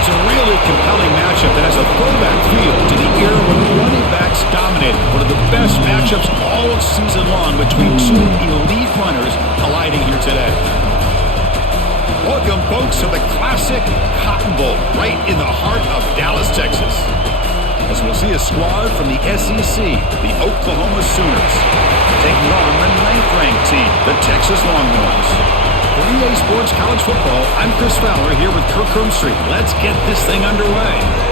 It's a really compelling matchup that has a throwback feel to the era when running backs dominated. One of the best matchups all season long between two elite runners colliding here today. Welcome, folks, to the classic Cotton Bowl right in the heart of Dallas, Texas. As we'll see a squad from the SEC, the Oklahoma Sooners, taking on the 9th-ranked team, the Texas Longhorns. For EA Sports College Football, I'm Chris Fowler here with Kirk Hermstreet. Let's get this thing underway.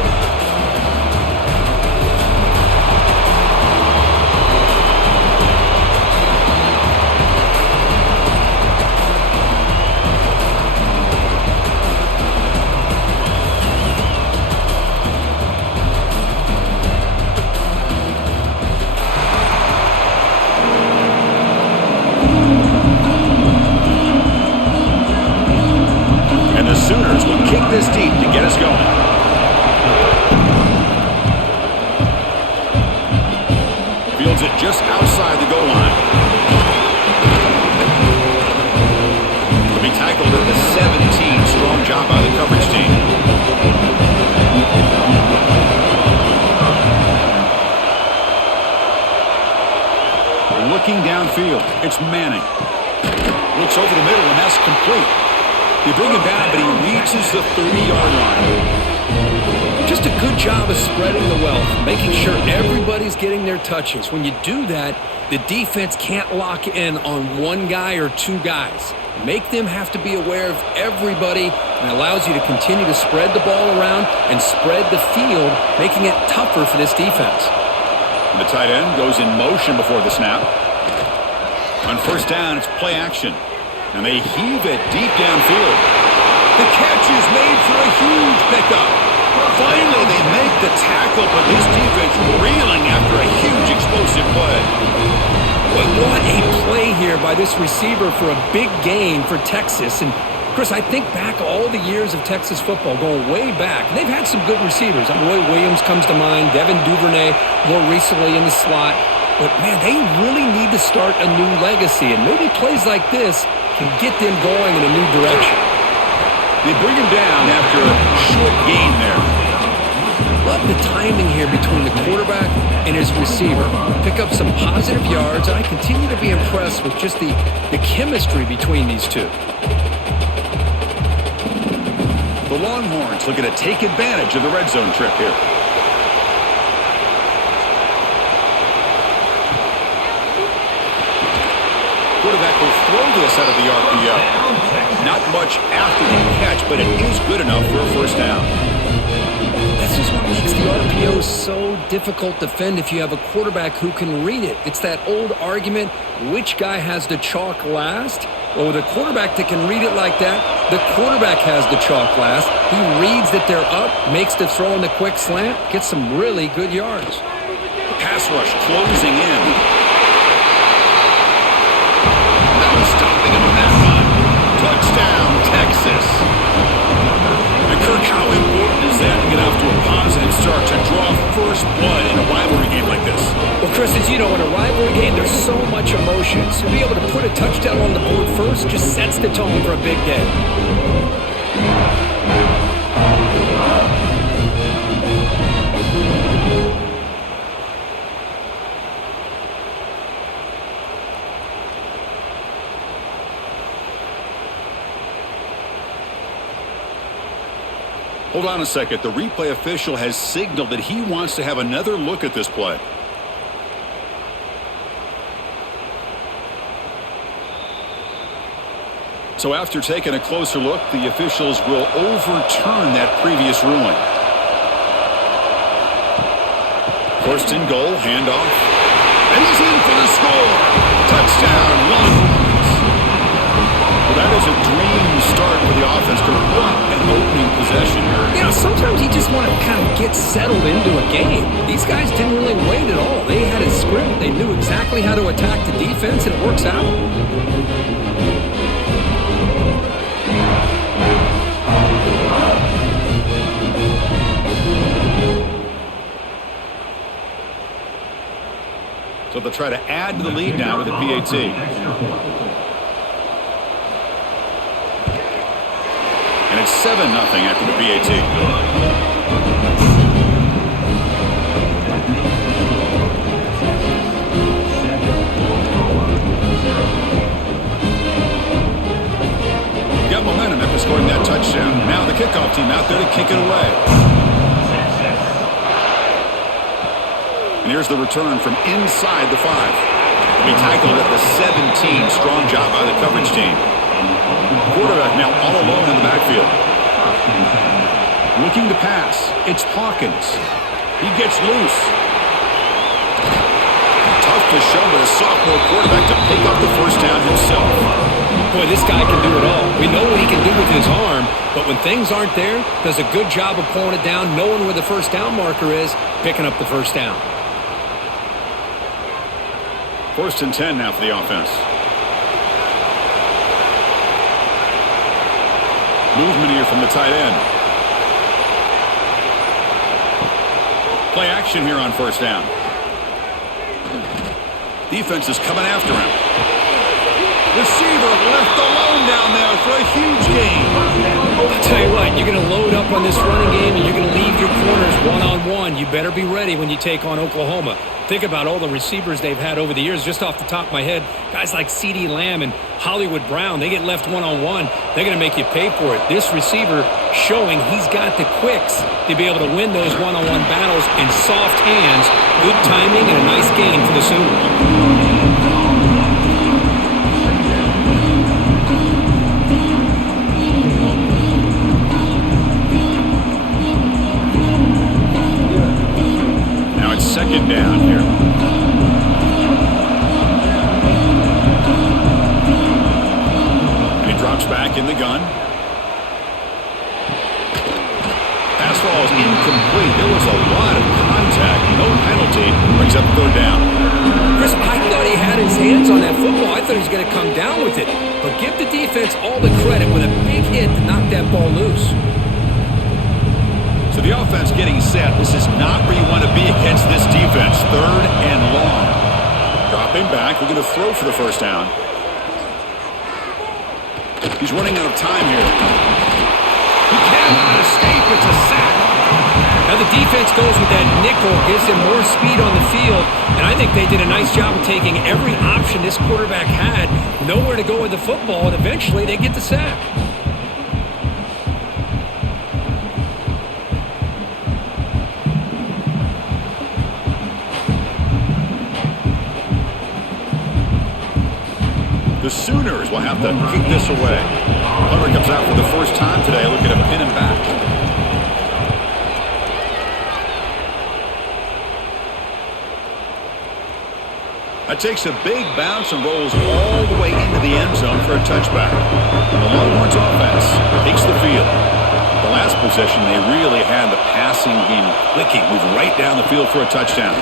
Sooners will kick this deep to get us going. Fields it just outside the goal line. He'll be tackled at the 17. Strong job by the coverage team. Looking downfield. It's Manning. Looks over the middle, and that's complete. They bring him down, but he reaches the 30-yard line. Just a good job of spreading the wealth, making sure everybody's getting their touches. When you do that, the defense can't lock in on one guy or two guys. Make them have to be aware of everybody, and allows you to continue to spread the ball around and spread the field, making it tougher for this defense. And the tight end goes in motion before the snap. On first down, it's play action. And they heave it deep downfield. The catch is made for a huge pickup. Finally, they make the tackle, but this defense reeling after a huge explosive play. But what a play here by this receiver for a big gain for Texas. And, Chris, I think back all the years of Texas football, going way back. They've had some good receivers. Roy Williams comes to mind, Devin Duvernay more recently in the slot. But, man, they really need to start a new legacy. And maybe plays like this can get them going in a new direction. They bring him down after a short gain there. Love the timing here between the quarterback and his receiver. Pick up some positive yards, and I continue to be impressed with just the chemistry between these two. The Longhorns looking to take advantage of the red zone trip here. Quarterback will throw this out of the RPO. Not much after the catch, but it is good enough for a first down. That's just what makes the RPO so difficult to defend if you have a quarterback who can read it. It's that old argument, which guy has the chalk last? Well, with a quarterback that can read it like that, the quarterback has the chalk last. He reads that they're up, makes the throw in the quick slant, gets some really good yards. Pass rush closing in. Stopping him on that run. Touchdown, Texas. And Kirk, how important is that to get off to a positive start, to draw first blood in a rivalry game like this? Well, Chris, as you know, in a rivalry game, there's so much emotion. So to be able to put a touchdown on the board first just sets the tone for a big day. Hold on a second. The replay official has signaled that he wants to have another look at this play. So after taking a closer look, the officials will overturn that previous ruling. First and goal, handoff. And he's in for the score. Touchdown, Longhorns. Well, that is a dream start for the offense. What an opening possession. You know, sometimes you just want to kind of get settled into a game. These guys didn't really wait at all. They had a script. They knew exactly how to attack the defense, and it works out. So they'll try to add to the lead now with the PAT. And it's 7-0 after the PAT. Got momentum after scoring that touchdown. Now the kickoff team out there to kick it away. And here's the return from inside the 5. He tackled at the 17. Strong job by the coverage team. Quarterback now all alone in the backfield. Looking to pass. It's Hawkins. He gets loose. Tough to show, but a sophomore quarterback to pick up the first down himself. Boy, this guy can do it all. We know what he can do with his arm, but when things aren't there, does a good job of pulling it down, knowing where the first down marker is, picking up the first down. 1st and 10 now for the offense. Movement here from the tight end. Play action here on 1st down. Defense is coming after him. Receiver left alone down there for a huge gain. I'll tell you what, you're going to load up on this running game and you're going to leave your corners one-on-one. You better be ready when you take on Oklahoma. Think about all the receivers they've had over the years. Just off the top of my head, guys like CeeDee Lamb and Hollywood Brown, they get left one-on-one. They're going to make you pay for it. This receiver showing he's got the quicks to be able to win those one-on-one battles in soft hands. Good timing and a nice gain for the Sooners. Second down here. And he drops back in the gun. Pass ball is incomplete. There was a lot of contact. No penalty. Brings up 3rd down. Chris, I thought he had his hands on that football. I thought he was going to come down with it. But give the defense all the credit with a big hit to knock that ball loose. So the offense getting set. This is not where you want to be against this defense. 3rd and long. Dropping back. We're going to throw for the first down. He's running out of time here. He cannot escape. It's a sack. Now the defense goes with that nickel, gives him more speed on the field, and I think they did a nice job of taking every option this quarterback had, nowhere to go with the football, and eventually they get the sack. The Sooners will have to kick this away. Hunter comes out for the first time today. Look at a pin and back. That takes a big bounce and rolls all the way into the end zone for a touchback. And the Longhorns offense takes the field. The last possession, they really had the passing game clicking. Moved right down the field for a touchdown.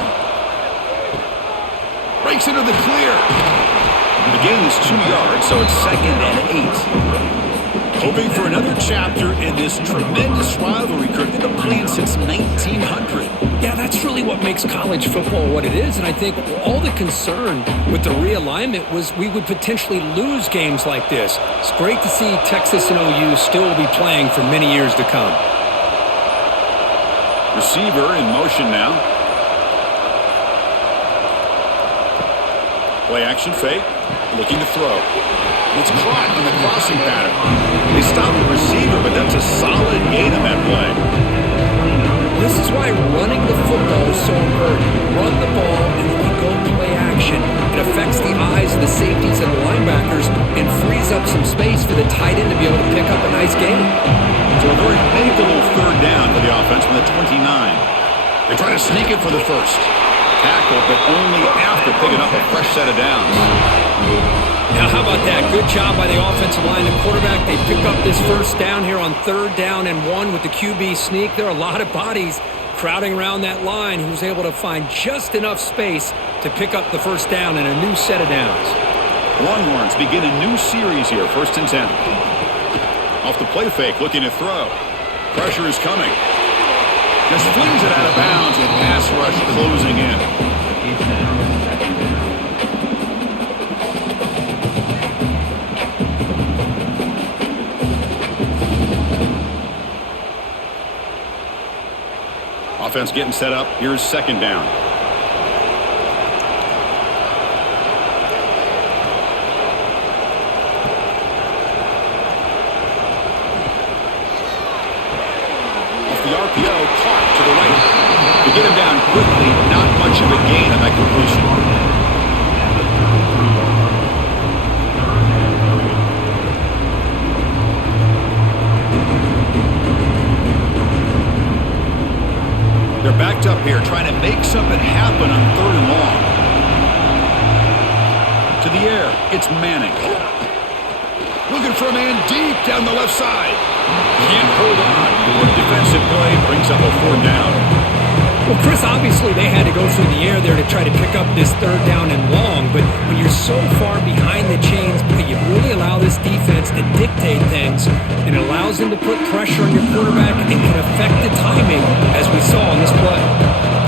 Breaks into the clear. The gain is 2 yards, so it's 2nd and 8. Hoping for another chapter in this tremendous rivalry curve. They've been playing since 1900. Yeah, that's really what makes college football what it is, and I think all the concern with the realignment was we would potentially lose games like this. It's great to see Texas and OU still be playing for many years to come. Receiver in motion now. Play action fake. Looking to throw. It's caught on the crossing pattern. They stop the receiver, but that's a solid gain on that play. This is why running the football is so important. You run the ball and then you go play action. It affects the eyes of the safeties and the linebackers and frees up some space for the tight end to be able to pick up a nice gain. So a very favorable 3rd down for the offense from the 29. They try to sneak it for the first. Tackle, but only after picking up a fresh set of downs. Now, how about that? Good job by the offensive line and quarterback. They pick up this first down here on 3rd down and 1 with the QB sneak. There are a lot of bodies crowding around that line. He was able to find just enough space to pick up the first down and a new set of downs. Longhorns begin a new series here, 1st and 10. Off the play fake, looking to throw. Pressure is coming. Just flings it out of bounds with pass rush closing in. Offense getting set up. Here's second down. Off the RPO, caught to the right. To get him down quickly, not much of a gain on that completion. They're backed up here, trying to make something happen on 3rd and long. To the air, it's Manning. Looking for a man deep down the left side. Can't hold on. The defensive play brings up a 4th down. Well, Chris, obviously they had to go through the air there to try to pick up this 3rd down and long, but when you're so far behind the chains, you really allow this defense to dictate things, and it allows them to put pressure on your quarterback and can affect the timing, as we saw in this play.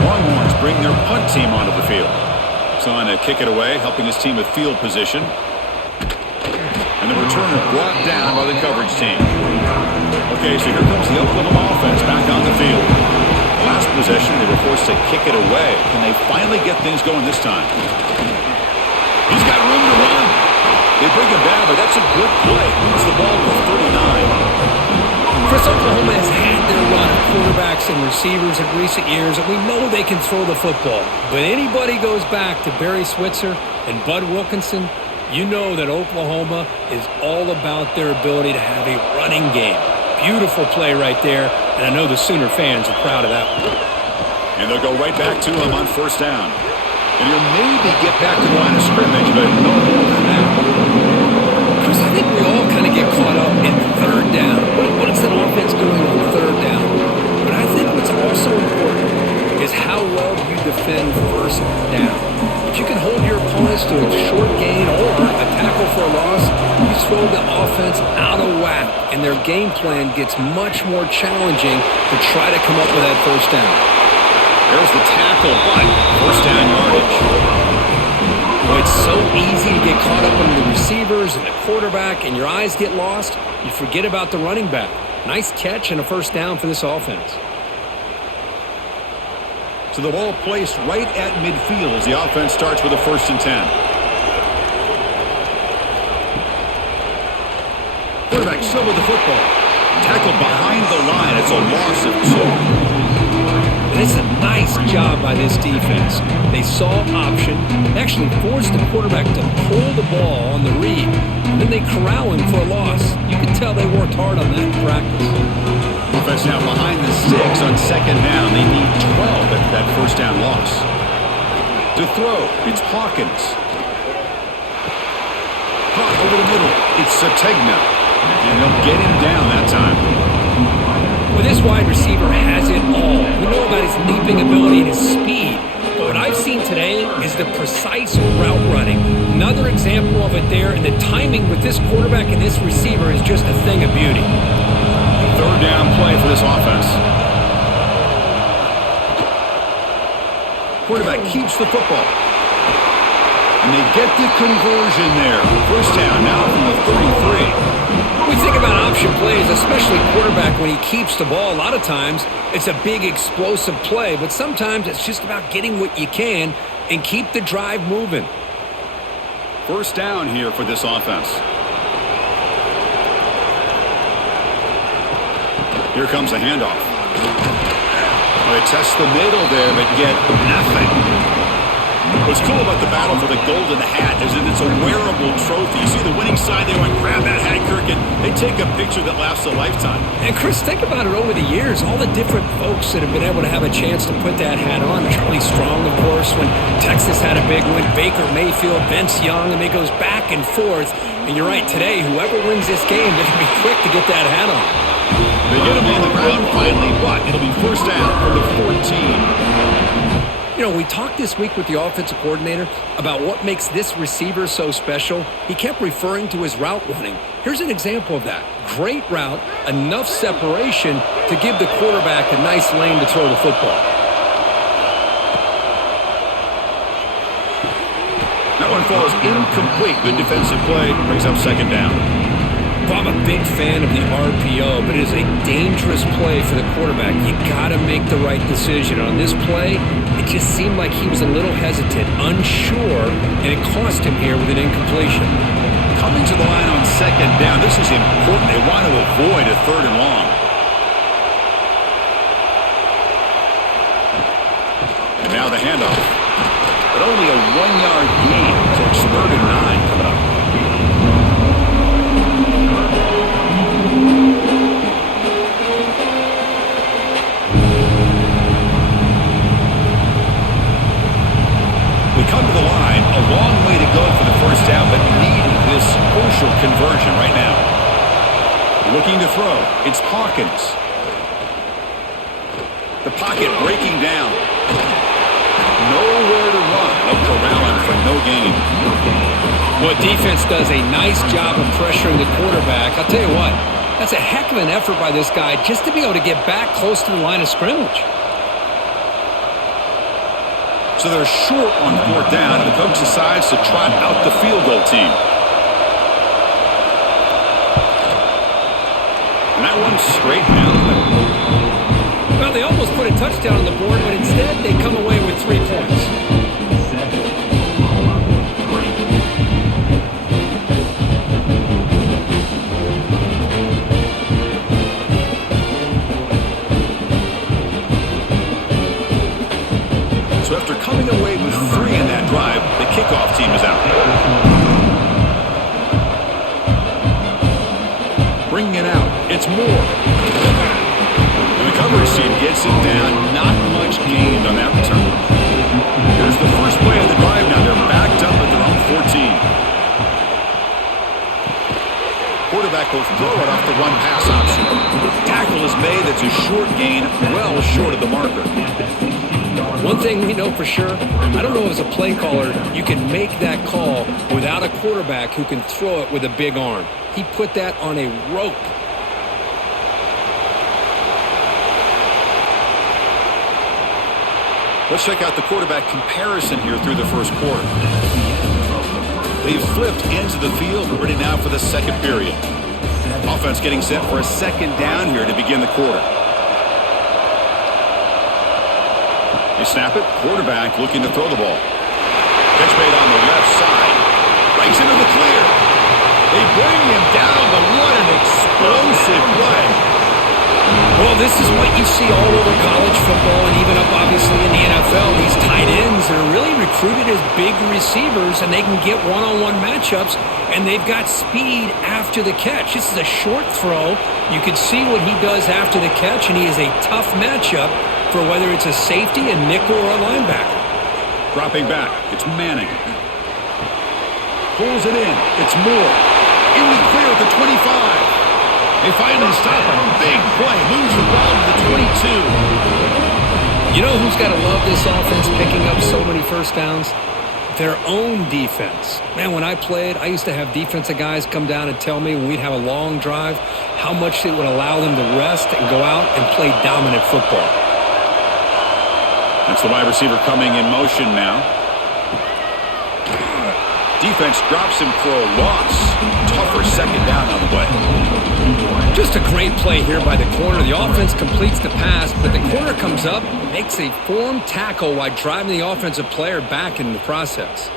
Longhorns bring their punt team onto the field. He's on to kick it away, helping his team with field position. And the returner brought down by the coverage team. Okay, so here comes the Oklahoma offense back on the field. Last possession, they were forced to kick it away. Can they finally get things going this time? He's got room to run. They bring him down, but that's a good play. Moves the ball to 39. Chris, Oklahoma has had their run of quarterbacks and receivers in recent years, and we know they can throw the football. But anybody goes back to Barry Switzer and Bud Wilkinson, you know that Oklahoma is all about their ability to have a running game. Beautiful play right there, and I know the Sooner fans are proud of that one. And they'll go right back to him on 1st down. And he'll maybe get back to the line of scrimmage, but no more than that. Chris, I think we all kind of get caught up in 3rd down. What is an offense doing on 3rd down? But I think what's also important is how well you defend 1st down. If you can hold your opponents to a short gain or a tackle for a loss, you throw the offense out of whack, and their game plan gets much more challenging to try to come up with that 1st down. There's the tackle, but 1st down yardage. Well, it's so easy to get caught up in the receivers and the quarterback, and your eyes get lost. You forget about the running back. Nice catch and a 1st down for this offense. So the ball placed right at midfield as the offense starts with a 1st and 10. Quarterback still with the football. Tackled behind the line. It's a loss of 2. And it's a nice job by this defense. They saw option, actually forced the quarterback to pull the ball on the read, and then they corral him for a loss. You can tell they worked hard on that in practice. Offense now behind the sticks on 2nd down. They need 12 after that 1st down loss. To throw, it's Hawkins. Caught over the middle, it's Sategna. And they'll get him down that time. Well, this wide receiver has it all. We know about his leaping ability and his speed. But what I've seen today is the precise route running. Another example of it there, and the timing with this quarterback and this receiver is just a thing of beauty. 3rd down play for this offense. Quarterback keeps the football. And they get the conversion there. 1st down now from the 33. We think about option plays, especially quarterback when he keeps the ball. A lot of times it's a big explosive play, but sometimes it's just about getting what you can and keep the drive moving. 1st down here for this offense. Here comes the handoff. They test the middle there, but get nothing. What's cool about the battle for the golden hat is that it's a wearable trophy. You see the winning side, they want to grab that hat, Kirk, and they take a picture that lasts a lifetime. And Chris, think about it over the years. All the different folks that have been able to have a chance to put that hat on. Charlie Strong, of course, when Texas had a big win. Baker Mayfield, Vince Young, and it goes back and forth. And you're right, today, whoever wins this game, they're going to be quick to get that hat on. They get him on the ground finally, but it'll be 1st down for the 14. You know, we talked this week with the offensive coordinator about what makes this receiver so special. He kept referring to his route running. Here's an example of that. Great route, enough separation to give the quarterback a nice lane to throw the football. That one falls incomplete. Good defensive play. Brings up 2nd down. Well, I'm a big fan of the RPO, but it is a dangerous play for the quarterback. You got to make the right decision. On this play, it just seemed like he was a little hesitant, unsure, and it cost him here with an incompletion. Coming to the line on second down, this is important. They want to avoid a third and long. And now the handoff. But only a 1-yard gain, so it's 3rd and 9 coming up. We come to the line, a long way to go for the first down, but need this crucial conversion right now. Looking to throw, it's Hawkins. The pocket breaking down. Nowhere to run. They'll corral him for no gain. Well, defense does a nice job of pressuring the quarterback. I'll tell you what, that's a heck of an effort by this guy just to be able to get back close to the line of scrimmage. So they're short on 4th down, and the coach decides to trot out the field goal team. And that one's straight down. Well, they almost put a touchdown on the board, but instead they come away with 3 points. So after coming away with 3 in that drive, the kickoff team is out. Bringing it out, it's Moore. And the coverage team gets it down, not much gained on that return. Here's the first play of the drive now. They're backed up at their own 14. Quarterback will throw it off the run-pass option. Tackle is made. That's a short gain, well short of the marker. One thing we know for sure, I don't know as a play caller, you can make that call without a quarterback who can throw it with a big arm. He put that on a rope. Let's check out the quarterback comparison here through the first quarter. They've flipped into the field, ready now for the second period. Offense getting set for a second down here to begin the quarter. They snap it. Quarterback looking to throw the ball. Catch made on the left side. Breaks into the clear. They bring him down, but what an explosive play. Well, this is what you see all over college football and even up, obviously, in the NFL. These tight ends are really recruited as big receivers, and they can get one-on-one matchups, and they've got speed after the catch. This is a short throw. You can see what he does after the catch, and he is a tough matchup for whether it's a safety, a nickel, or a linebacker. Dropping back, it's Manning. Pulls it in, it's Moore. In the clear at the 25. They finally stop him. Big play, moves the ball to the 22. You know who's got to love this offense picking up so many first downs? Their own defense. Man, when I played, I used to have defensive guys come down and tell me when we'd have a long drive how much it would allow them to rest and go out and play dominant football. That's the wide receiver coming in motion now. Defense drops him for a loss. Tougher second down on the way. Just a great play here by the corner. The offense completes the pass, but the corner comes up, makes a form tackle while driving the offensive player back in the process.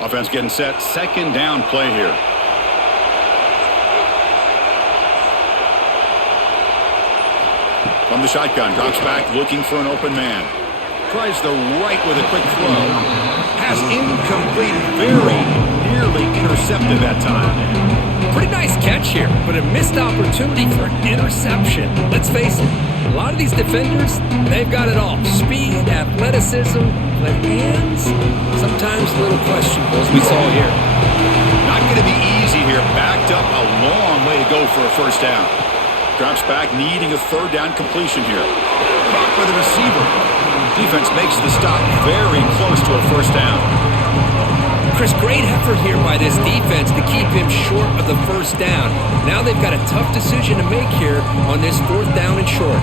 Offense getting set. Second down play here. From the shotgun, drops back, looking for an open man. Tries the right with a quick throw. Pass incomplete, very nearly intercepted that time. Pretty nice catch here, but a missed opportunity for an interception. Let's face it, a lot of these defenders, they've got it all. Speed, athleticism, but hands, sometimes a little questionable, as we saw here. Not going to be easy here. Backed up a long way to go for a first down. Drops back, needing a third down completion here. Caught by the receiver. Defense makes the stop very close to a first down. Chris, great effort here by this defense to keep him short of the first down. Now they've got a tough decision to make here on this 4th down and short.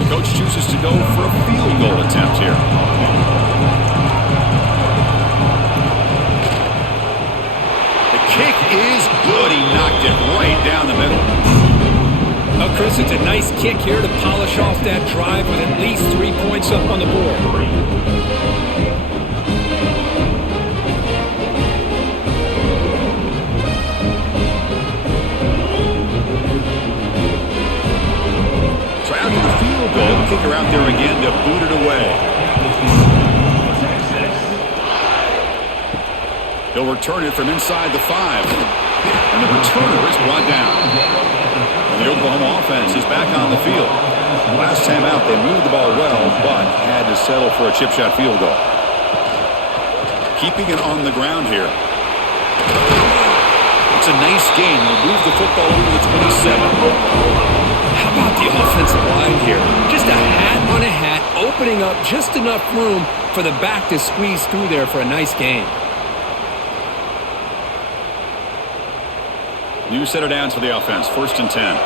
The coach chooses to go for a field goal attempt here. he knocked it right down the middle. Oh, Chris, it's a nice kick here to polish off that drive with at least 3 points up on the board. So after the field goal, the kicker out there again to boot it away. He'll return it from inside the 5. And the returner is brought down. And the Oklahoma offense is back on the field. Last time out, they moved the ball well, but had to settle for a chip shot field goal. Keeping it on the ground here. It's a nice gain. They'll move the football over to the 27. How about the offensive line here? Just a hat on a hat, opening up just enough room for the back to squeeze through there for a nice gain. New set of downs for the offense. 1st and 10.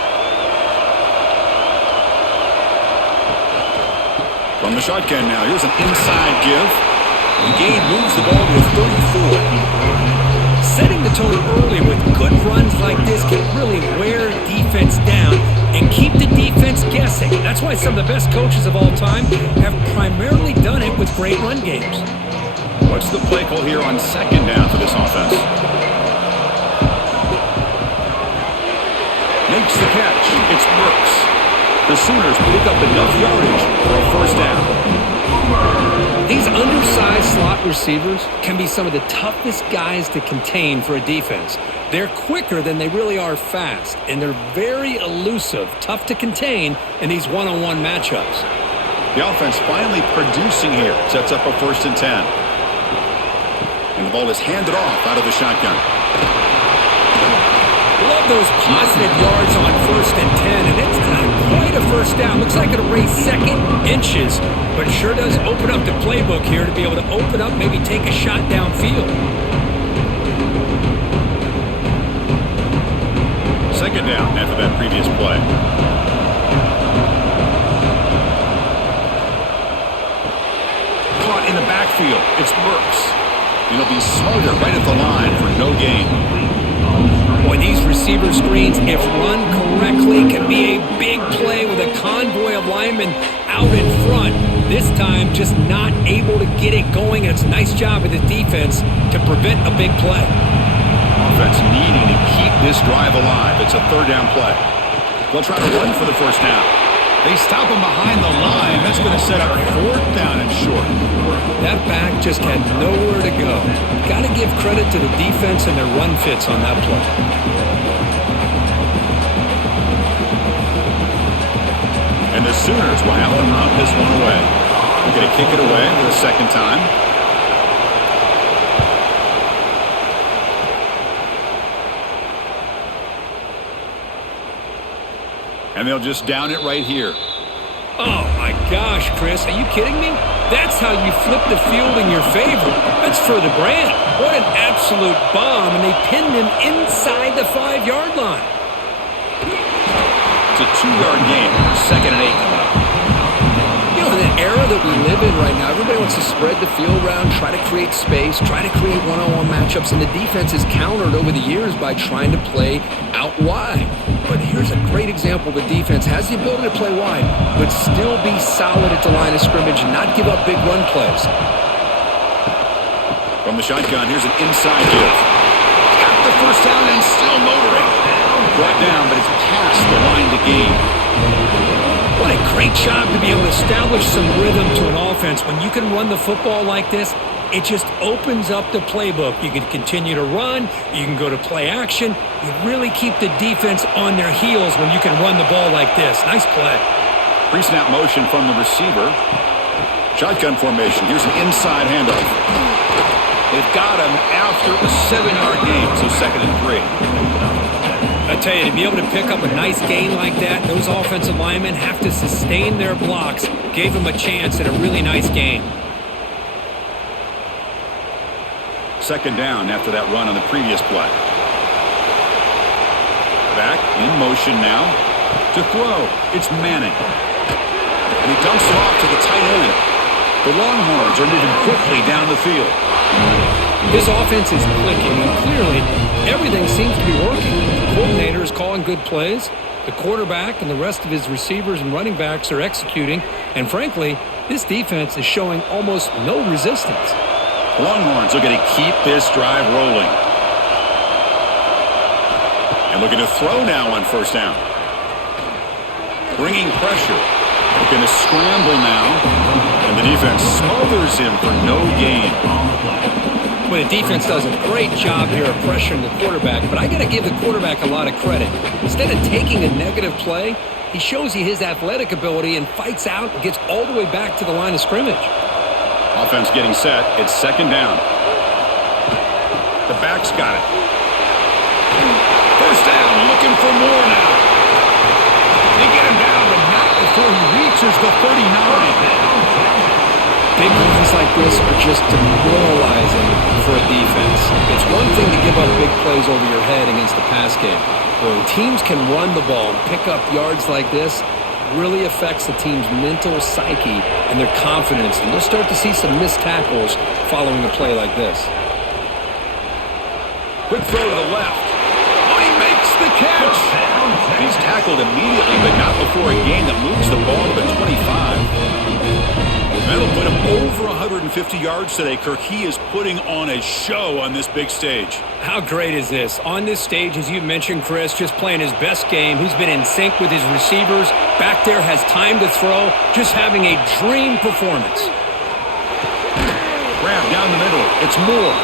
From the shotgun now. Here's an inside give. The gain moves the ball to a 34. Setting the tone early with good runs like this can really wear defense down and keep the defense guessing. That's why some of the best coaches of all time have primarily done it with great run games. What's the play call here on 2nd down for this offense? Makes the catch. It's Brooks. The Sooners pick up enough yardage for a 1st down. These undersized slot receivers can be some of the toughest guys to contain for a defense. They're quicker than they really are fast, and they're very elusive, tough to contain in these one-on-one matchups. The offense finally producing here. Sets up a 1st and 10. And the ball is handed off out of the shotgun. Love those positive yards on 1st and 10, and it's not quite a 1st down. Looks like it'll raise 2nd inches, but it sure does open up the playbook here to be able to open up, maybe take a shot downfield. 2nd down after that previous play. Caught in the backfield. It's Brooks. He'll be smothered right at the line for no gain. Boy, these receiver screens, if run correctly, can be a big play with a convoy of linemen out in front. This time, just not able to get it going. And it's a nice job of the defense to prevent a big play. Offense needing to keep this drive alive. It's a 3rd down play. They'll try to run for the 1st down. They stop him behind the line. That's going to set up 4th down and short. That back just had nowhere to go. Got to give credit to the defense and their run fits on that play. And the Sooners will have to mount this one away. They're going to kick it away for the 2nd time. And they'll just down it right here. Oh, my gosh, Chris. Are you kidding me? That's how you flip the field in your favor. That's for the brand. What an absolute bomb. And they pinned him inside the 5-yard line. It's a 2-yard gain. 2nd and 8. You know, in the era that we live in right now, everybody wants to spread the field around, try to create space, try to create one-on-one matchups, and the defense is countered over the years by trying to play out wide. But here's a great example. The defense has the ability to play wide, but still be solid at the line of scrimmage and not give up big run plays. From the shotgun, here's an inside give. Got the 1st down and still motoring. Brought down, but it's past the line to gain. What a great job to be able to establish some rhythm to an offense. When you can run the football like this, it just opens up the playbook. You can continue to run. You can go to play action. You really keep the defense on their heels when you can run the ball like this. Nice play. Pre-snap motion from the receiver. Shotgun formation. Here's an inside handoff. They've got him after a 7-yard gain, so 2nd and 3. I tell you, to be able to pick up a nice gain like that, those offensive linemen have to sustain their blocks. Gave them a chance at a really nice gain. 2nd down after that run on the previous play. Back in motion now to throw. It's Manning. And he dumps it off to the tight end. The Longhorns are moving quickly down the field. This offense is clicking, and clearly everything seems to be working. The coordinator is calling good plays. The quarterback and the rest of his receivers and running backs are executing. And frankly, this defense is showing almost no resistance. Longhorns looking to keep this drive rolling. And looking to throw now on first down. Bringing pressure. Looking to scramble now. And the defense smothers him for no gain. Well, the defense does a great job here of pressuring the quarterback, but I got to give the quarterback a lot of credit. Instead of taking a negative play, he shows you his athletic ability and fights out and gets all the way back to the line of scrimmage. Offense getting set. It's second down. The back's got it. First down, looking for more now. They get him down, but not before he reaches the 39. Big runs like this are just demoralizing for a defense. It's one thing to give up big plays over your head against the pass game. But when teams can run the ball and pick up yards like this, really affects the team's mental psyche and their confidence. And you'll start to see some missed tackles following a play like this. Quick throw to the left. Oh, he makes the catch. And he's tackled immediately, but not before a gain that moves the ball to the 25. That'll put him over 150 yards today, Kirk. He is putting on a show on this big stage. How great is this? On this stage, as you mentioned, Chris, just playing his best game. He's been in sync with his receivers. Back there, has time to throw. Just having a dream performance. Grab down the middle. It's Moore.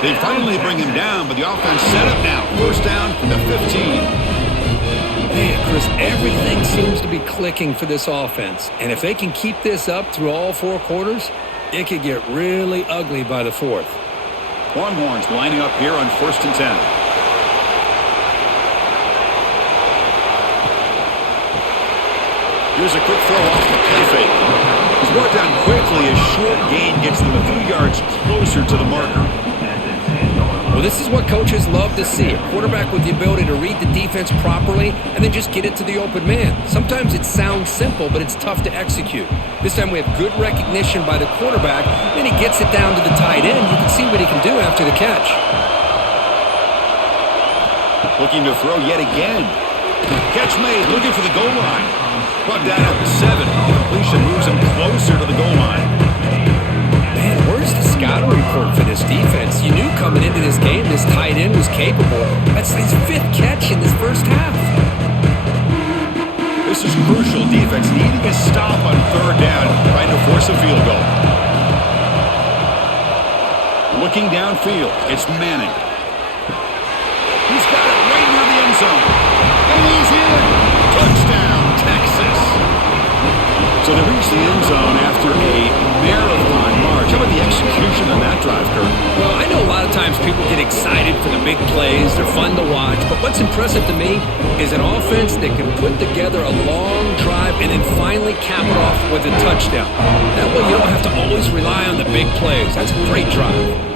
They finally bring him down, but the offense set up now. First down from the 15. Man, Chris, everything seems to be clicking for this offense. And if they can keep this up through all four quarters, it could get really ugly by the fourth. Longhorns lining up here on 1st and 10. Here's a quick throw off the play fake. He's brought down quickly. A short gain gets them a few yards closer to the marker. Well, this is what coaches love to see. A quarterback with the ability to read the defense properly and then just get it to the open man. Sometimes it sounds simple, but it's tough to execute. This time we have good recognition by the quarterback. Then he gets it down to the tight end. You can see what he can do after the catch. Looking to throw yet again. Catch made, looking for the goal line. Brought down at the 7. Completion moves him closer to the goal line. Man, where's the scouting report for this defense? You knew coming into this game this tight end was capable. That's his 5th catch in this first half. This is crucial defense, needing a stop on 3rd down, trying to force a field goal. Looking downfield, it's Manning. He's got it right near the end zone. And he's in. Touchdown, Texas. So they reach the end zone after a marathon march. How about the execution on that drive, Kurt? Well, I know a lot of times people get excited for the big plays. They're fun to watch. But what's impressive to me is an offense that can put together a long drive and then finally cap it off with a touchdown. That way you don't have to always rely on the big plays. That's a great drive.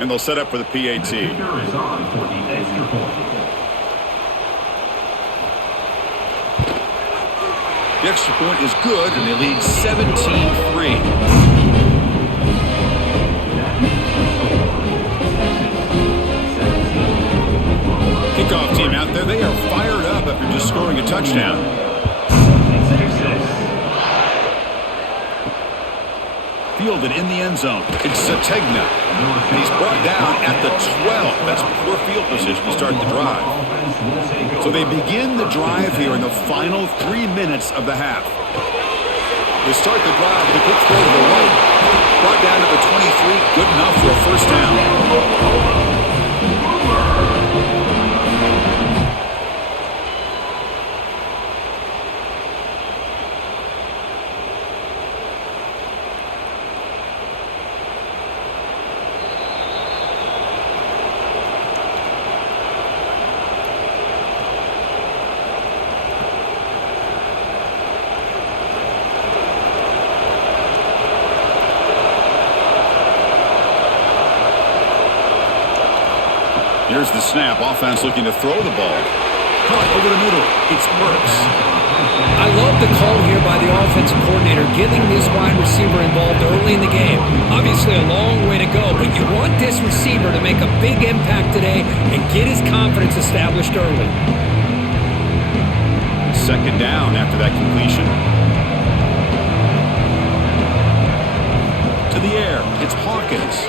And they'll set up for the PAT. The extra point is good, and they lead 17-3. Kickoff team out there, they are fired up after just scoring a touchdown. Fielded in the end zone. It's Sategna. And he's brought down at the 12. That's poor field position to start the drive. So they begin the drive here in the final 3 minutes of the half. They start the drive with a quick throw to the right. Brought down to the 23. Good enough for a first down. Here's the snap. Offense looking to throw the ball. Caught over the middle. It's Burks. I love the call here by the offensive coordinator, getting this wide receiver involved early in the game. Obviously a long way to go, but you want this receiver to make a big impact today and get his confidence established early. Second down after that completion. To the air. It's Hawkins.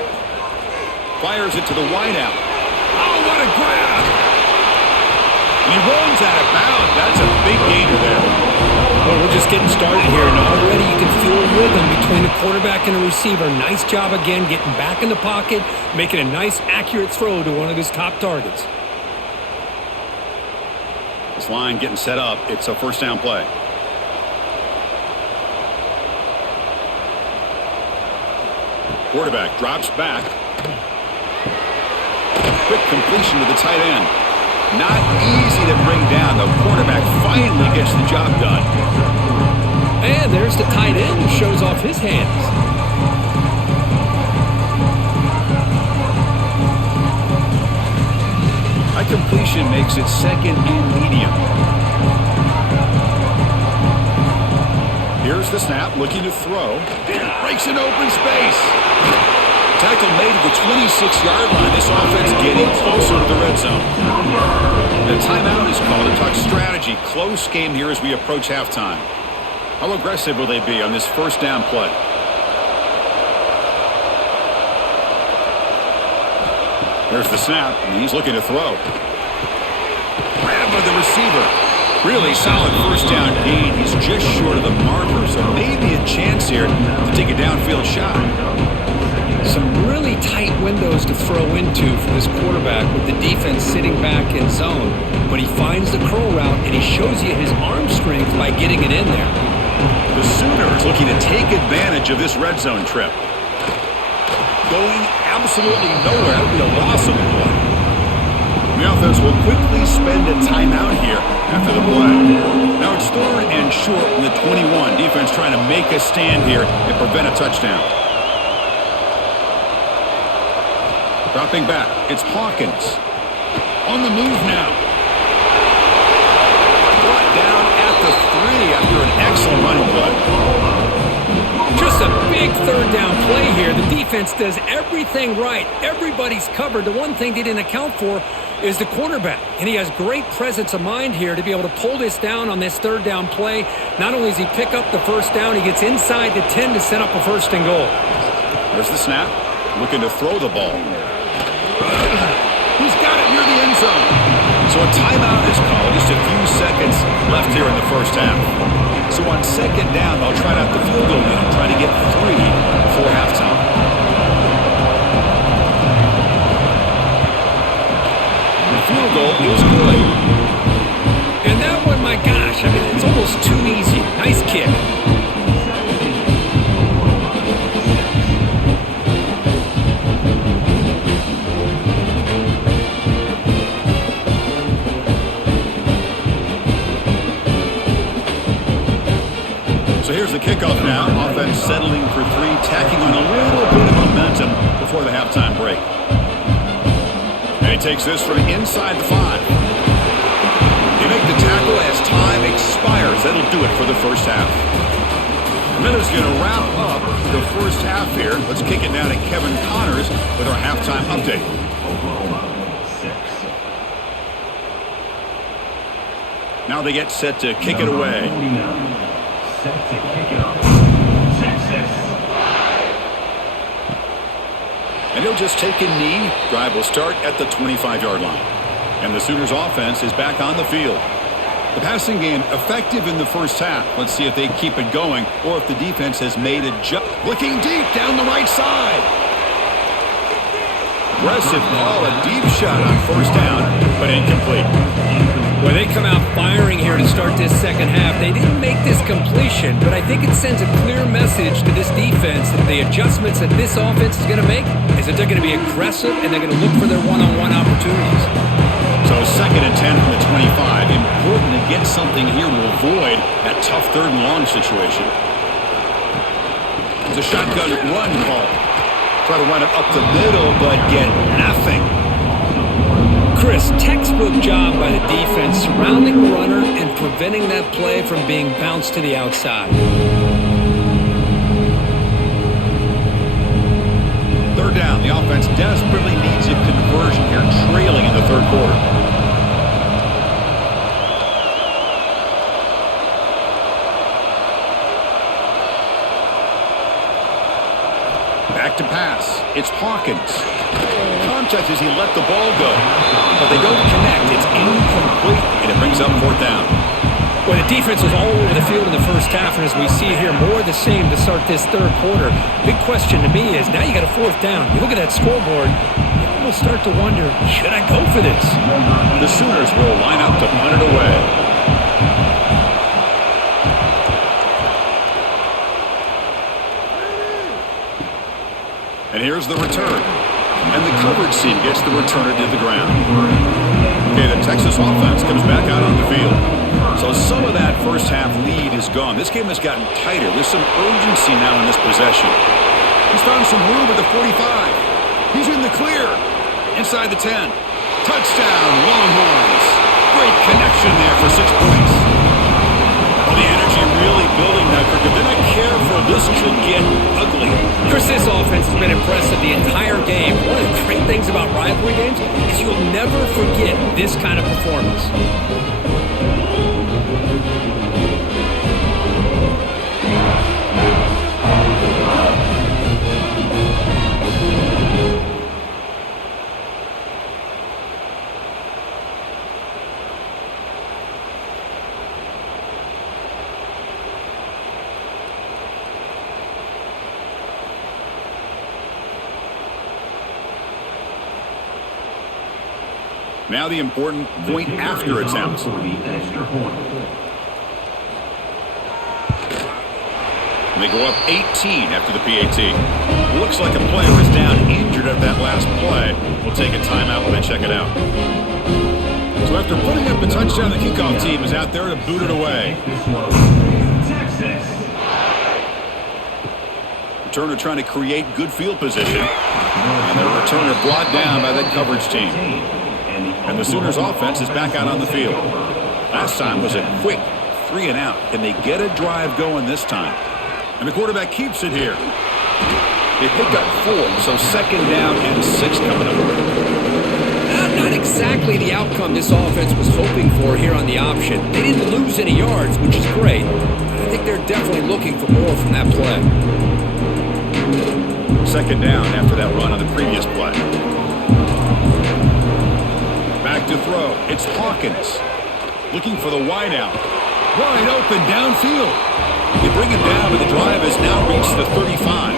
Fires it to the wideout. Oh, what a grab! And he runs out of bounds. That's a big gainer there. Well, we're just getting started here, and already you can feel a rhythm between the quarterback and the receiver. Nice job again getting back in the pocket, making a nice, accurate throw to one of his top targets. This line getting set up. It's a first down play. Quarterback drops back. Quick completion to the tight end. Not easy to bring down. The quarterback finally gets the job done. And there's the tight end who shows off his hands. High completion makes it second and medium. Here's the snap, looking to throw. Breaks an open space. Tackle made at the 26-yard line. This offense getting closer to the red zone. The timeout is called to talk strategy. Close game here as we approach halftime. How aggressive will they be on this first down play? There's the snap, and he's looking to throw. Grabbed by the receiver. Really solid first down gain. He's just short of the marker, so maybe a chance here to take a downfield shot. Some really tight windows to throw into for this quarterback with the defense sitting back in zone. But he finds the curl route, and he shows you his arm strength by getting it in there. The Sooners looking to take advantage of this red zone trip. Going absolutely nowhere. That would be a loss of the play. The offense will quickly spend a timeout here after the play. Now it's third and short from the 21. Defense trying to make a stand here and prevent a touchdown. Dropping back, it's Hawkins. On the move now. Brought down at the 3 after an excellent running play. Just a big third down play here. The defense does everything right. Everybody's covered. The one thing they didn't account for is the quarterback. And he has great presence of mind here to be able to pull this down on this third down play. Not only does he pick up the first down, he gets inside the 10 to set up a first and goal. There's the snap. Looking to throw the ball. He's got it near the end zone. So a timeout is called. Just a few seconds left here in the first half. So on second down, they'll try out the field goal unit, trying to get 3 before halftime. The field goal is good. And that one, my gosh, I mean, it's almost too easy. Nice kick. So here's the kickoff now. Offense settling for 3, tacking on a little bit of momentum before the halftime break. And he takes this from inside the 5. He make the tackle as time expires. That'll do it for the first half. And then it's going to wrap up the first half here. Let's kick it down to Kevin Connors with our halftime update. Now they get set to kick it away. And he'll just take a knee. Drive will start at the 25-yard line. And the Sooners offense is back on the field. The passing game effective in the first half. Let's see if they keep it going or if the defense has made a jump. Looking deep down the right side. Aggressive call, a deep shot on first down, but incomplete. Well, they come out firing here to start this second half. They didn't make this completion, but I think it sends a clear message to this defense that the adjustments that this offense is going to make is that they're going to be aggressive and they're going to look for their one-on-one opportunities. So second and 10 from the 25. Important to get something here to avoid that tough third and long situation. It's a shotgun run call. Try to run it up the middle, but get nothing. Chris, textbook job by the defense surrounding the runner and preventing that play from being bounced to the outside. Third down. The offense desperately needs a conversion here, trailing in the third quarter. Back to pass. It's Hawkins. Contact as he let the ball go. But they don't connect. It's incomplete, and it brings up fourth down. Well, the defense was all over the field in the first half, and as we see here, more of the same to start this third quarter. Big question to me is, now you got a fourth down. You look at that scoreboard, you almost start to wonder, should I go for this? The Sooners will line up to punt it away. And here's the return. And the coverage team gets the returner to the ground. Okay, the Texas offense comes back out on the field. So some of that first half lead is gone. This game has gotten tighter. There's some urgency now in this possession. He's found some room at the 45. He's in the clear. Inside the 10. Touchdown, Longhorns. Great connection there for 6 points. Well, the energy really building now, Kirk. If they're not careful, this could get ugly. Chris, this offense has been impressive the entire game. One of the great things about rivalry games is you'll never forget this kind of performance. Now the important point after attempt. They go up 18 after the PAT. Looks like a player is down injured at that last play. We'll take a timeout while they check it out. So after putting up a touchdown, the kickoff team is out there to boot it away. Returner trying to create good field position. And the returner brought down by that coverage team. And the Sooners offense is back out on the field. Last time was a quick 3 and out. Can they get a drive going this time? And the quarterback keeps it here. They pick up 4, so second down and 6 coming up. Not exactly the outcome this offense was hoping for here on the option. They didn't lose any yards, which is great. I think they're definitely looking for more from that play. Second down after that run on the previous play. Back to throw. It's Hawkins. Looking for the wideout. Wide open downfield. They bring him down, but the drive has now reached the 35.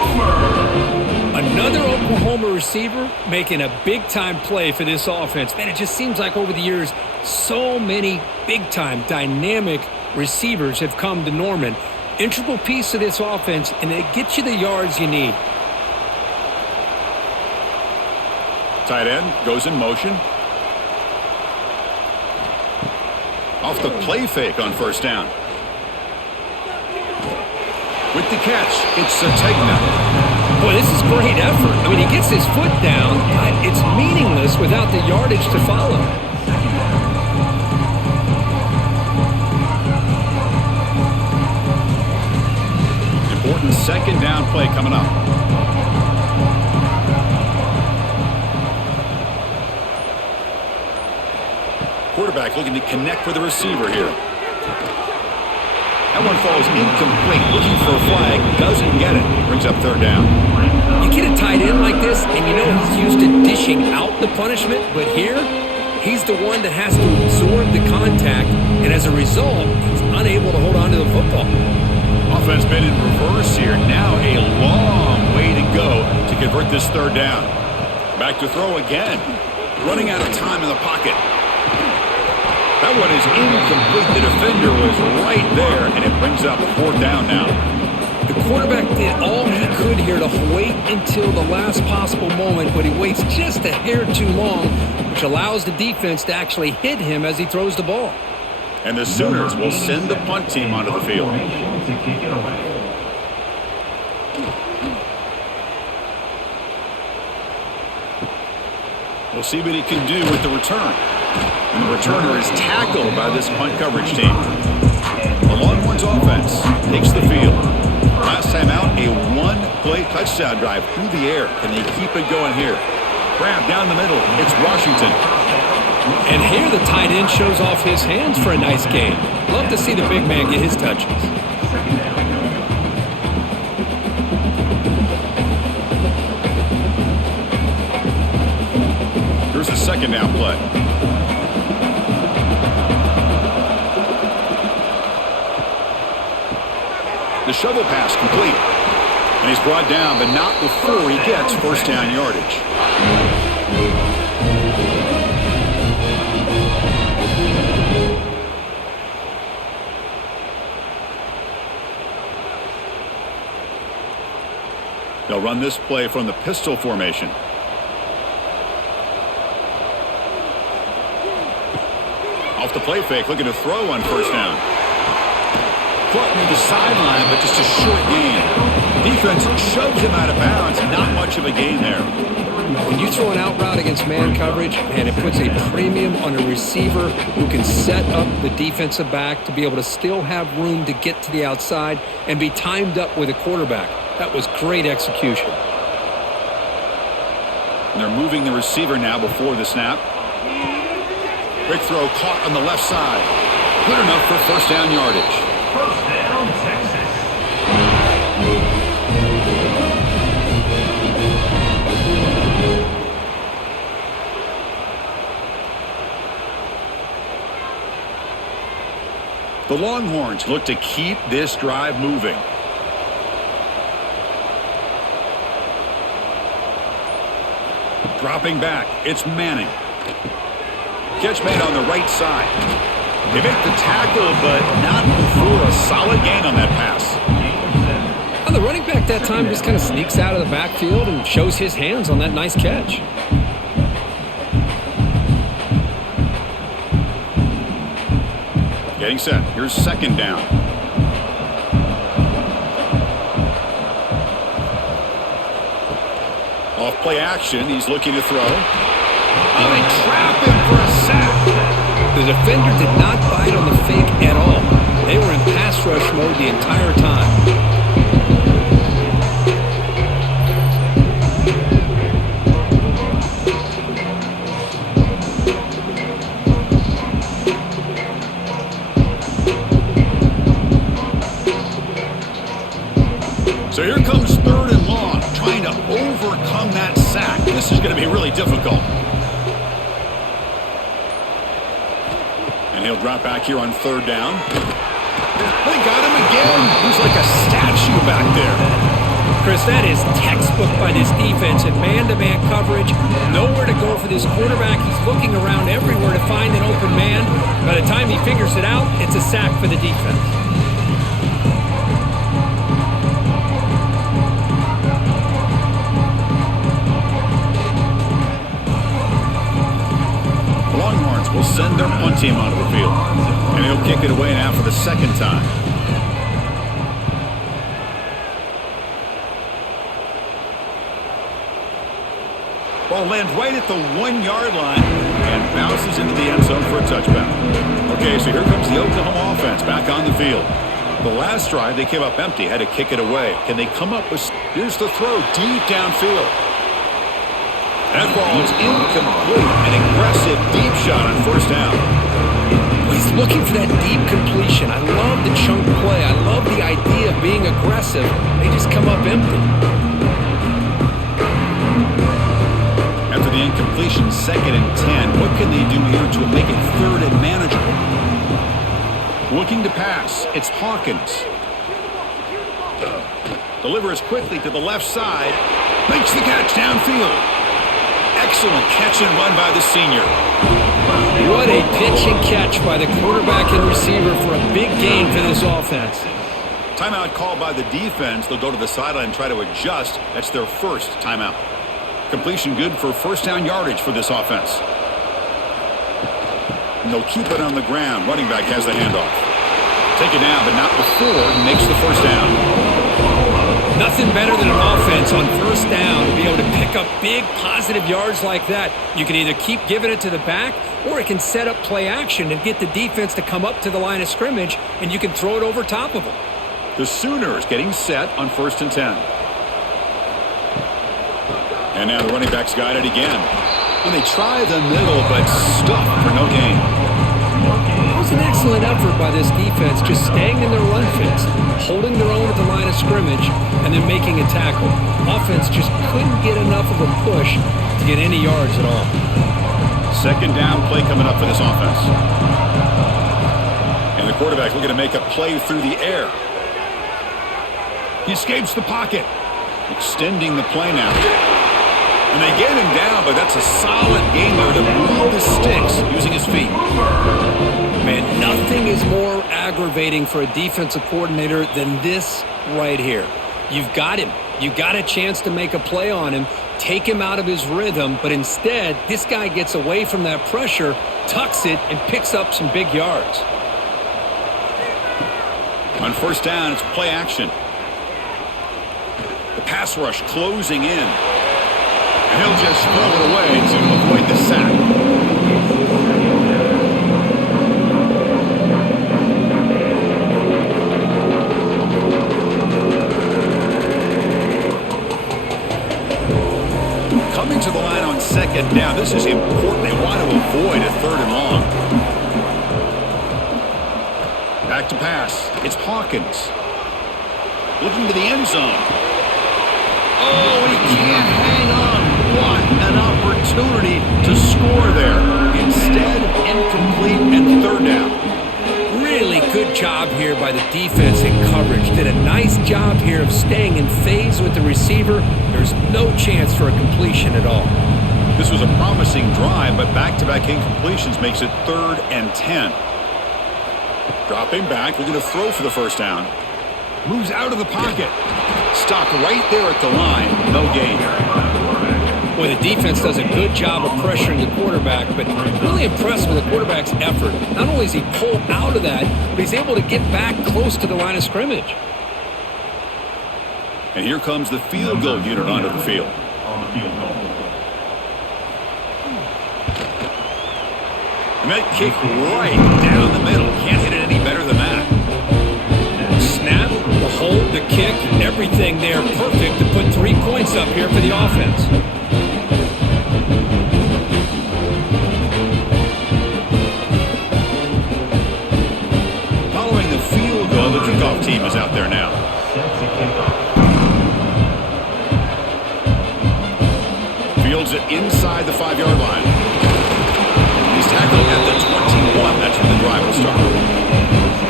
Another Oklahoma receiver making a big-time play for this offense. Man, it just seems like over the years, so many big-time, dynamic receivers have come to Norman. Integral piece of this offense, and it gets you the yards you need. Tight end goes in motion. Off the play fake on first down. With the catch, it's Sategna. Boy, this is great effort. I mean, he gets his foot down, but it's meaningless without the yardage to follow. Important second down play coming up. Quarterback looking to connect with the receiver here. That one falls incomplete. Looking for a flag. Doesn't get it. Brings up third down. You get a tight end like this, and you know he's used to dishing out the punishment. But here, he's the one that has to absorb the contact. And as a result, he's unable to hold on to the football. Offense been in reverse here. Now a long way to go to convert this third down. Back to throw again. Running out of time in the pocket. That one is incomplete. The defender was right there, and it brings up fourth down now. The quarterback did all he could here to wait until the last possible moment, but he waits just a hair too long, which allows the defense to actually hit him as he throws the ball. And the Sooners will send the punt team onto the field. We'll see what he can do with the return. And the returner is tackled by this punt coverage team. The Longhorns offense takes the field. Last time out, a one-play touchdown drive through the air. Can they keep it going here? Grab down the middle. It's Washington. And here the tight end shows off his hands for a nice gain. Love to see the big man get his touches. Here's the second down play. The shovel pass complete. And he's brought down, but not before he gets first down yardage. They'll run this play from the pistol formation. Off the play fake, looking to throw on first down. Caught near the sideline, but just a short gain. Defense shoves him out of bounds. Not much of a gain there. When you throw an out route against man coverage, and it puts a premium on a receiver who can set up the defensive back to be able to still have room to get to the outside and be timed up with a quarterback. That was great execution. And they're moving the receiver now before the snap. Quick throw caught on the left side. Good enough for first down yardage. First down, Texas. The Longhorns look to keep this drive moving. Dropping back, it's Manning. Catch made on the right side. They make the tackle, but not before a solid gain on that pass. Well, the running back that time just kind of sneaks out of the backfield and shows his hands on that nice catch. Getting set. Here's second down. Off play action. He's looking to throw. Oh, they trap him for a sack. The defender did not bite on the fake at all. They were in pass rush mode the entire time. So here comes third and long, trying to overcome that sack. This is going to be really difficult. And he'll drop back here on third down. They got him again. He's like a statue back there. Chris, that is textbook by this defense in man-to-man coverage. Nowhere to go for this quarterback. He's looking around everywhere to find an open man. By the time he figures it out, it's a sack for the defense. Longhorns will send their punt team onto the field. And he'll kick it away now for the second time. Ball lands right at the 1 yard line and bounces into the end zone for a touchdown. Okay, so here comes the Oklahoma offense back on the field. The last drive, they came up empty, had to kick it away. Can they come up with... Here's the throw deep downfield. That ball is incomplete. An aggressive deep shot on first down. He's looking for that deep completion. I love the chunk play. I love the idea of being aggressive. They just come up empty. After the incompletion, 2nd and 10. What can they do here to make it third and manageable? Looking to pass. It's Hawkins. Delivers quickly to the left side. Makes the catch downfield. Excellent catch and run by the senior. What a pitch and catch by the quarterback and receiver for a big gain for this offense. Timeout called by the defense. They'll go to the sideline and try to adjust. That's their first timeout. Completion good for first down yardage for this offense. And they'll keep it on the ground. Running back has the handoff. Take it down, but not before he makes the first down. Nothing better than an offense on first down to be able to pick up big positive yards like that. You can either keep giving it to the back, or it can set up play action and get the defense to come up to the line of scrimmage, and you can throw it over top of them. The Sooners getting set on 1st and 10. And now the running back's got it again. And they try the middle, but stuffed for no gain. It was an excellent effort by this defense, just staying in their run fits, holding their own at the line of scrimmage, and then making a tackle. Offense just couldn't get enough of a push to get any yards at all. 2nd down play coming up for this offense. And the quarterback's looking to make a play through the air. He escapes the pocket. Extending the play now. And they get him down, but that's a solid game there to move the sticks using his feet. Man, nothing is more aggravating for a defensive coordinator than this right here. You've got him. You got a chance to make a play on him, take him out of his rhythm, but instead, this guy gets away from that pressure, tucks it, and picks up some big yards. On 1st down, it's play action. The pass rush closing in. And he'll just throw it away to avoid the sack. Coming to the line on 2nd down. This is important. They want to avoid a 3rd and long. Back to pass. It's Hawkins. Looking to the end zone. Oh, he can't hang on. What an opportunity to score there. Instead, incomplete and 3rd down. Really good job here by the defense in coverage. Did a nice job here of staying in phase with the receiver. There's no chance for a completion at all. This was a promising drive, but back-to-back incompletions makes it 3rd and 10. Dropping back, looking to throw for the 1st down. Moves out of the pocket. Stopped right there at the line. No gain. Boy, the defense does a good job of pressuring the quarterback, but really impressed with the quarterback's effort. Not only is he pulled out of that, but he's able to get back close to the line of scrimmage. And here comes the field goal unit onto the field. And that kick right down the middle. Can't hit it any better than that. Snap, the hold, the kick, everything there perfect to put 3 points up here for the offense. Following the field goal, the kickoff team is out there now. Fields it inside the 5-yard line. He's tackled at the 21. That's when the drive will start.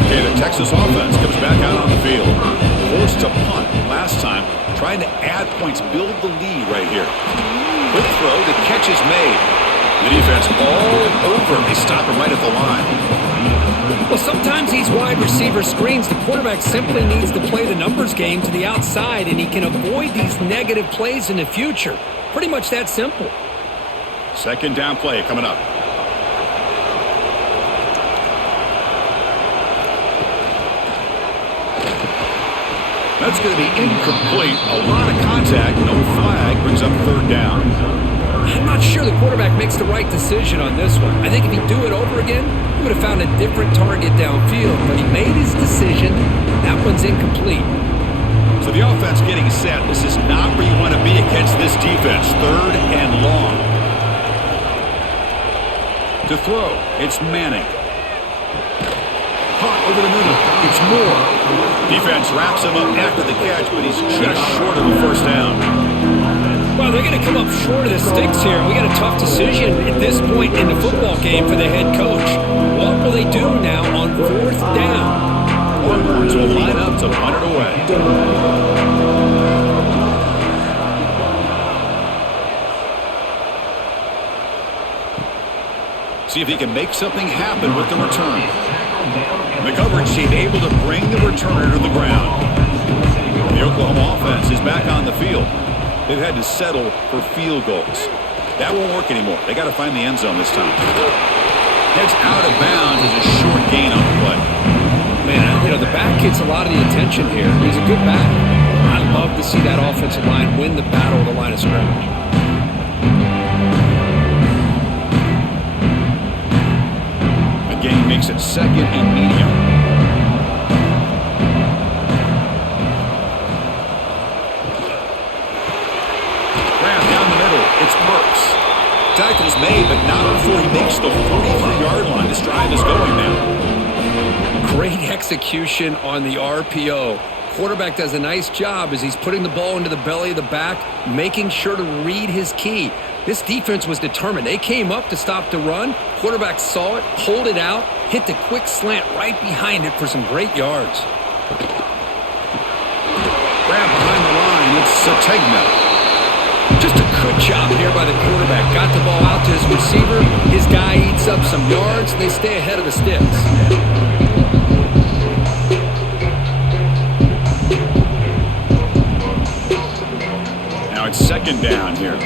Okay, the Texas offense comes back out on the field. Forced to punt last time, trying to add points, build the lead right here. Quick throw, the catch is made. The defense all over him. They stop him right at the line. Well, sometimes these wide receiver screens, the quarterback simply needs to play the numbers game to the outside, and he can avoid these negative plays in the future. Pretty much that simple. 2nd down play coming up. That's going to be incomplete. A lot of contact, no flag, brings up 3rd down. I'm not sure the quarterback makes the right decision on this one. I think if he'd do it over again, he would have found a different target downfield, but he made his decision. That one's incomplete. So the offense getting set. This is not where you want to be against this defense. 3rd and long. To throw, it's Manning. Caught over the middle. It's Moore. Defense wraps him up after the catch, but he's just short of the 1st down. Well, they're going to come up short of the sticks here. We got a tough decision at this point in the football game for the head coach. What will they do now on 4th down? Longhorns will line up to punt it away. See if he can make something happen with the return. The coverage team able to bring the returner to the ground. The Oklahoma offense is back on the field. They've had to settle for field goals. That won't work anymore. They got to find the end zone this time. Heads out of bounds is a short gain on the play. Man, you know, the back gets a lot of the attention here. He's a good back. I love the offensive line win the battle of the line of scrimmage. The game makes it 2nd and medium. Graham down the middle. It's Burks. Tackle's made, but not before he makes the 43-yard line. This drive is going now. Great execution on the RPO. Quarterback does a nice job as he's putting the ball into the belly of the back, making sure to read his key. This defense was determined. They came up to stop the run. Quarterback saw it, pulled it out, hit the quick slant right behind it for some great yards. Grab behind the line. It's Sategna. Just a good job here by the quarterback. Got the ball out to his receiver. His guy eats up some yards, and they stay ahead of the sticks. Now it's 2nd down here.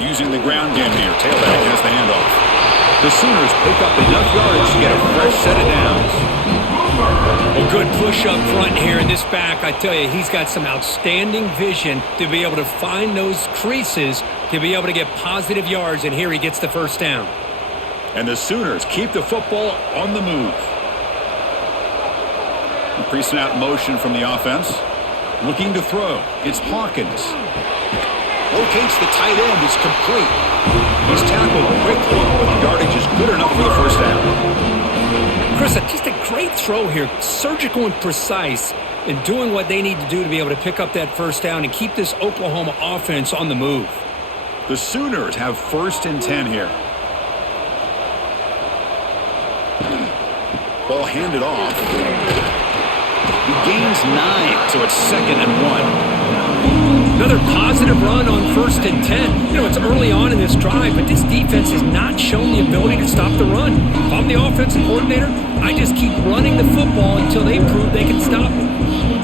Using the ground game here. Tailback has the handoff. The Sooners pick up enough yardage to get a fresh set of downs. A good push up front here in this back. I tell you, he's got some outstanding vision to be able to find those creases to be able to get positive yards, and here he gets the first down. And the Sooners keep the football on the move. Pre-snap motion from the offense. Looking to throw. It's Hawkins. Locates the tight end. It's complete. He's tackled quickly, but the yardage is good enough for the first down. Chris, just a great throw here. Surgical and precise in doing what they need to do to be able to pick up that first down and keep this Oklahoma offense on the move. The Sooners have 1st and 10 here. Ball handed off. He gains 9, so it's 2nd and 1. Another positive run on 1st and 10. You know, it's early on in this drive, but this defense has not shown the ability to stop the run. If I'm the offensive coordinator, I just keep running the football until they prove they can stop it.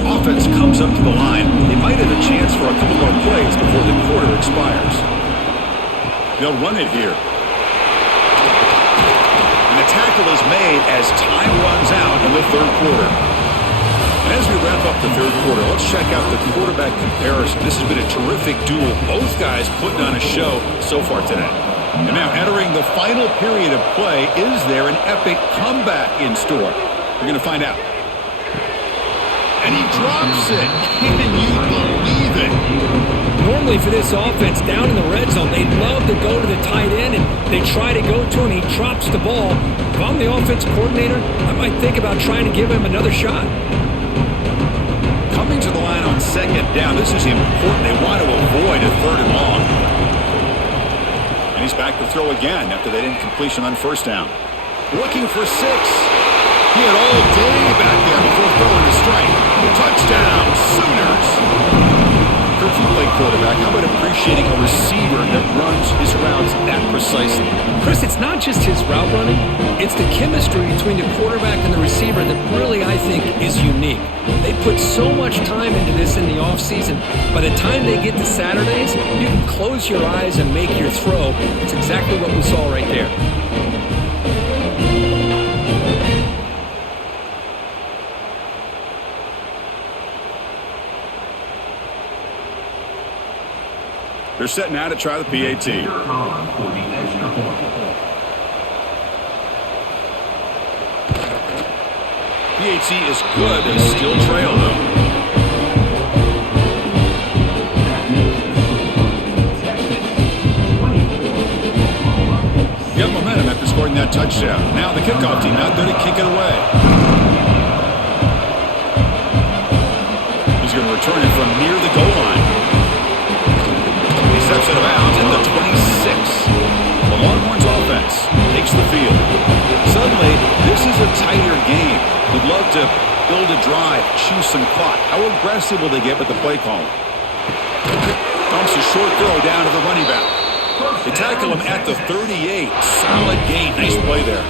Offense comes up to the line. They might have a chance for a couple more plays before the quarter expires. They'll run it here. And the tackle is made as time runs out in the 3rd quarter. And as we wrap up the 3rd quarter, let's check out the quarterback comparison. This has been a terrific duel. Both guys putting on a show so far today. And now entering the final period of play, is there an epic comeback in store? We're going to find out. And he drops it. Can you believe it? Normally for this offense, down in the red zone, they love to go to the tight end, and they try to go to him. He drops the ball. If I'm the offensive coordinator, I might think about trying to give him another shot. Coming to the line on 2nd down. This is important. They want to avoid a 3rd and long. And he's back to throw again after that incompletion on 1st down. Looking for 6. He had all day back there before throwing a strike. Touchdown, Sooners. If you play quarterback, how about appreciating a receiver that runs his routes that precisely? Chris, it's not just his route running. It's the chemistry between the quarterback and the receiver that really, I think, is unique. They put so much time into this in the offseason. By the time they get to Saturdays, you can close your eyes and make your throw. It's exactly what we saw right there. They're setting out to try the PAT. PAT is good. They still trail, though. You have momentum after scoring that touchdown. Now the kickoff team out there to kick it away. He's going to return it from near the goal line. Steps out of bounds at the 26. The Longhorns offense takes the field. Suddenly, this is a tighter game. We'd love to build a drive, choose some clock. How aggressive will they get with the play call? Dumps a short throw down to the running back. They tackle him at the 38. Solid gain. Nice play there.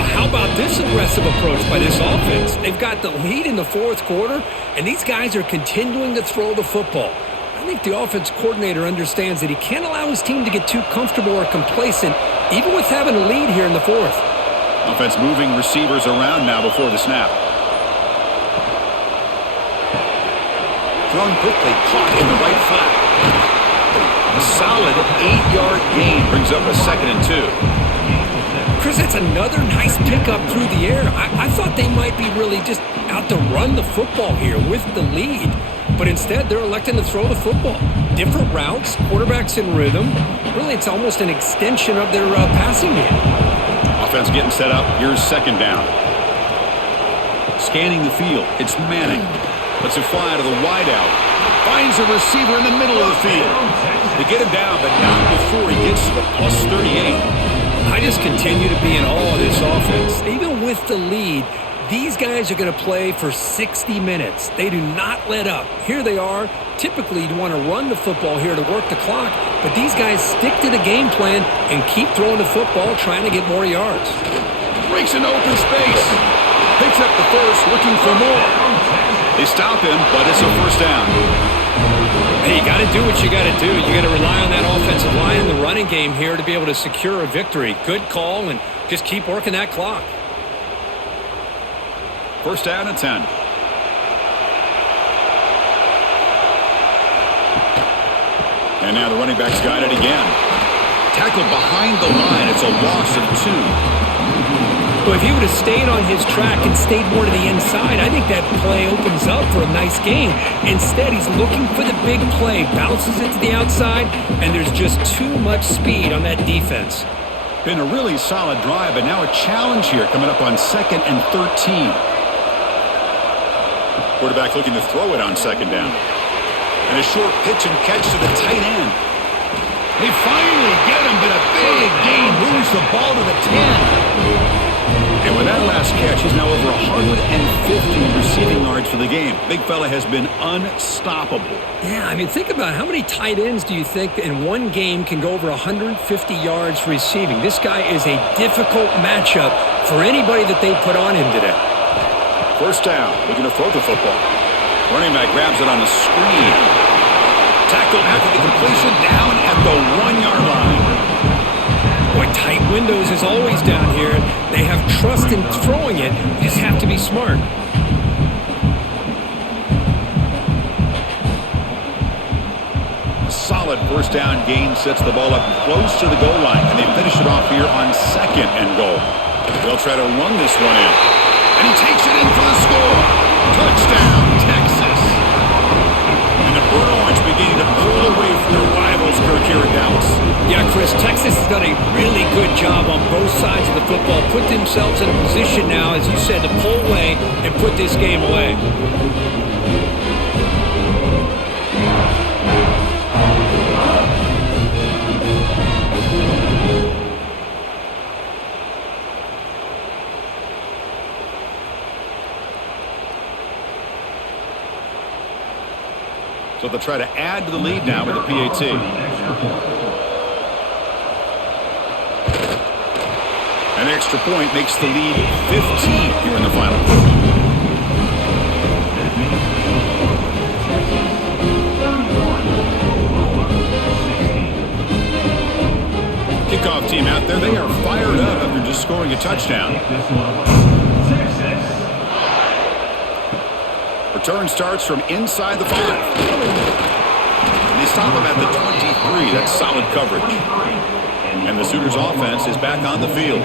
Well, how about this aggressive approach by this offense? They've got the lead in the 4th quarter, and these guys are continuing to throw the football. I think the offense coordinator understands that he can't allow his team to get too comfortable or complacent, even with having a lead here in the 4th. Offense moving receivers around now before the snap. Thrown quickly, caught in the right flat. A solid 8-yard gain brings up a 2nd and 2. Chris, that's another nice pickup through the air. I thought they might be really just out to run the football here with the lead. But instead, they're electing to throw the football. Different routes, quarterbacks in rhythm. Really, it's almost an extension of their passing game. Offense getting set up. Here's 2nd down. Scanning the field. It's Manning. Lets it fly to the wideout. Finds a receiver in the middle of the field. They get him down, but not before he gets to the plus 38. I just continue to be in awe of this offense. Even with the lead, these guys are going to play for 60 minutes. They do not let up. Here they are. Typically, you want to run the football here to work the clock, but these guys stick to the game plan and keep throwing the football, trying to get more yards. Breaks an open space. Picks up the first, looking for more. They stop him, but it's a 1st down. Hey, you got to do what you got to do. You got to rely on that offensive line and the running game here to be able to secure a victory. Good call, and just keep working that clock. 1st down and 10. And now the running back's got it again. Tackled behind the line. It's a loss of 2. Well, if he would have stayed on his track and stayed more to the inside, I think that play opens up for a nice gain. Instead, he's looking for the big play, bounces it to the outside, and there's just too much speed on that defense. Been a really solid drive, but now a challenge here coming up on 2nd and 13. Quarterback looking to throw it on 2nd down. And a short pitch and catch to the tight end. They finally get him, but a big gain moves the ball to the 10. And with that last catch, he's now over 150 receiving yards for the game. Big fella has been unstoppable. Yeah, I mean, think about how many tight ends do you think in one game can go over 150 yards receiving? This guy is a difficult matchup for anybody that they put on him today. 1st down, looking to throw the football. Running back grabs it on the screen. Tackled after the completion, down at the 1-yard line. Boy, tight windows is always down here. They have trust in throwing it. You just have to be smart. Solid 1st down gain sets the ball up close to the goal line, and they finish it off here on 2nd and goal. They'll try to run this one in. And he takes it in for the score. Touchdown, Texas. And the Burnt Orange beginning to pull away from their rivals, Kirk, here in Dallas. Yeah, Chris, Texas has done a really good job on both sides of the football. Put themselves in a position now, as you said, to pull away and put this game away. So they'll try to add to the lead now with the PAT. An extra point makes the lead 15 here in the final quarter. Kickoff team out there. They are fired up after just scoring a touchdown. Return starts from inside the 5. They stop him at the 23. That's solid coverage. And the Sooners offense is back on the field.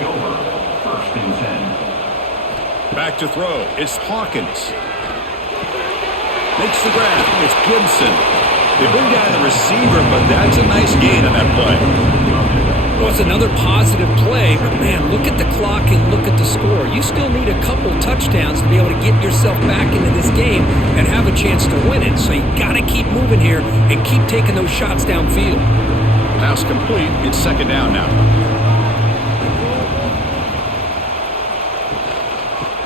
Back to throw. It's Hawkins. Makes the grab. It's Gibson. They bring down the receiver, but that's a nice gain on that play. Well, it's another positive play, but man, look at the clock and look at the score. You still need a couple touchdowns to be able to get yourself back into this game and have a chance to win it. So you got to keep moving here and keep taking those shots downfield. Pass complete. It's 2nd down now.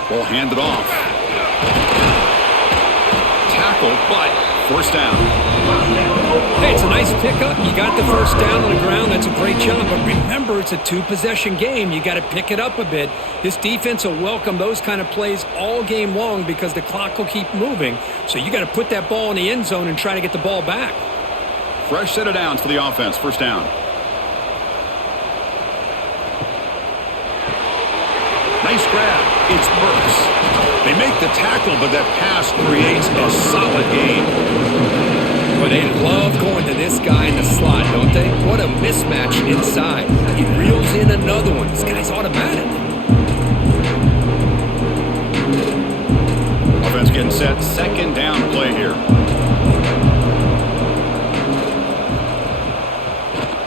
Ball handed off. Tackle, but 1st down. Hey, it's a nice pickup. You got the 1st down on the ground. That's a great job. But remember, it's a 2-possession game. You got to pick it up a bit. This defense will welcome those kind of plays all game long because the clock will keep moving. So you got to put that ball in the end zone and try to get the ball back. Fresh set of downs for the offense. 1st down. Nice grab. It's Burks. They make the tackle, but that pass creates a solid gain. Well, they love going to this guy in the slot, don't they? What a mismatch inside. He reels in another one. This guy's automatic. Offense getting set. Second down play here.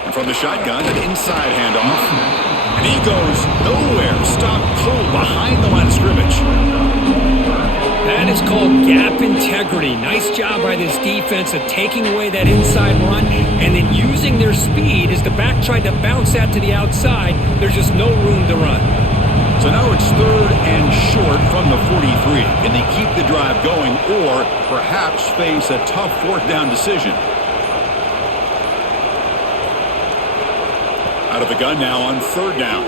And from the shotgun, an inside handoff. And he goes nowhere. Stopped cold behind the line of scrimmage. That is called gap integrity. Nice job by this defense of taking away that inside run and then using their speed as the back tried to bounce that to the outside. There's just no room to run. So now it's third and short from the 43. Can they keep the drive going or perhaps face a tough fourth down decision? Out of the gun now on third down.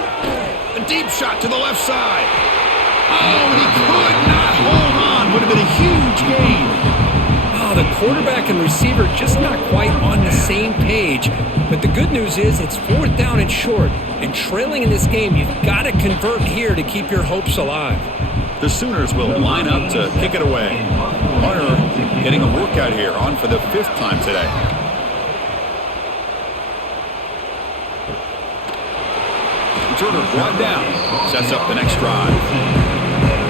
A deep shot to the left side. Oh, and he could not hold on. Would have been a huge gain. Oh, the quarterback and receiver just not quite on the same page. But the good news is it's fourth down and short. And trailing in this game, you've got to convert here to keep your hopes alive. The Sooners will line up to kick it away. Hunter getting a workout here, on for the fifth time today. Turner brought down, sets up the next drive.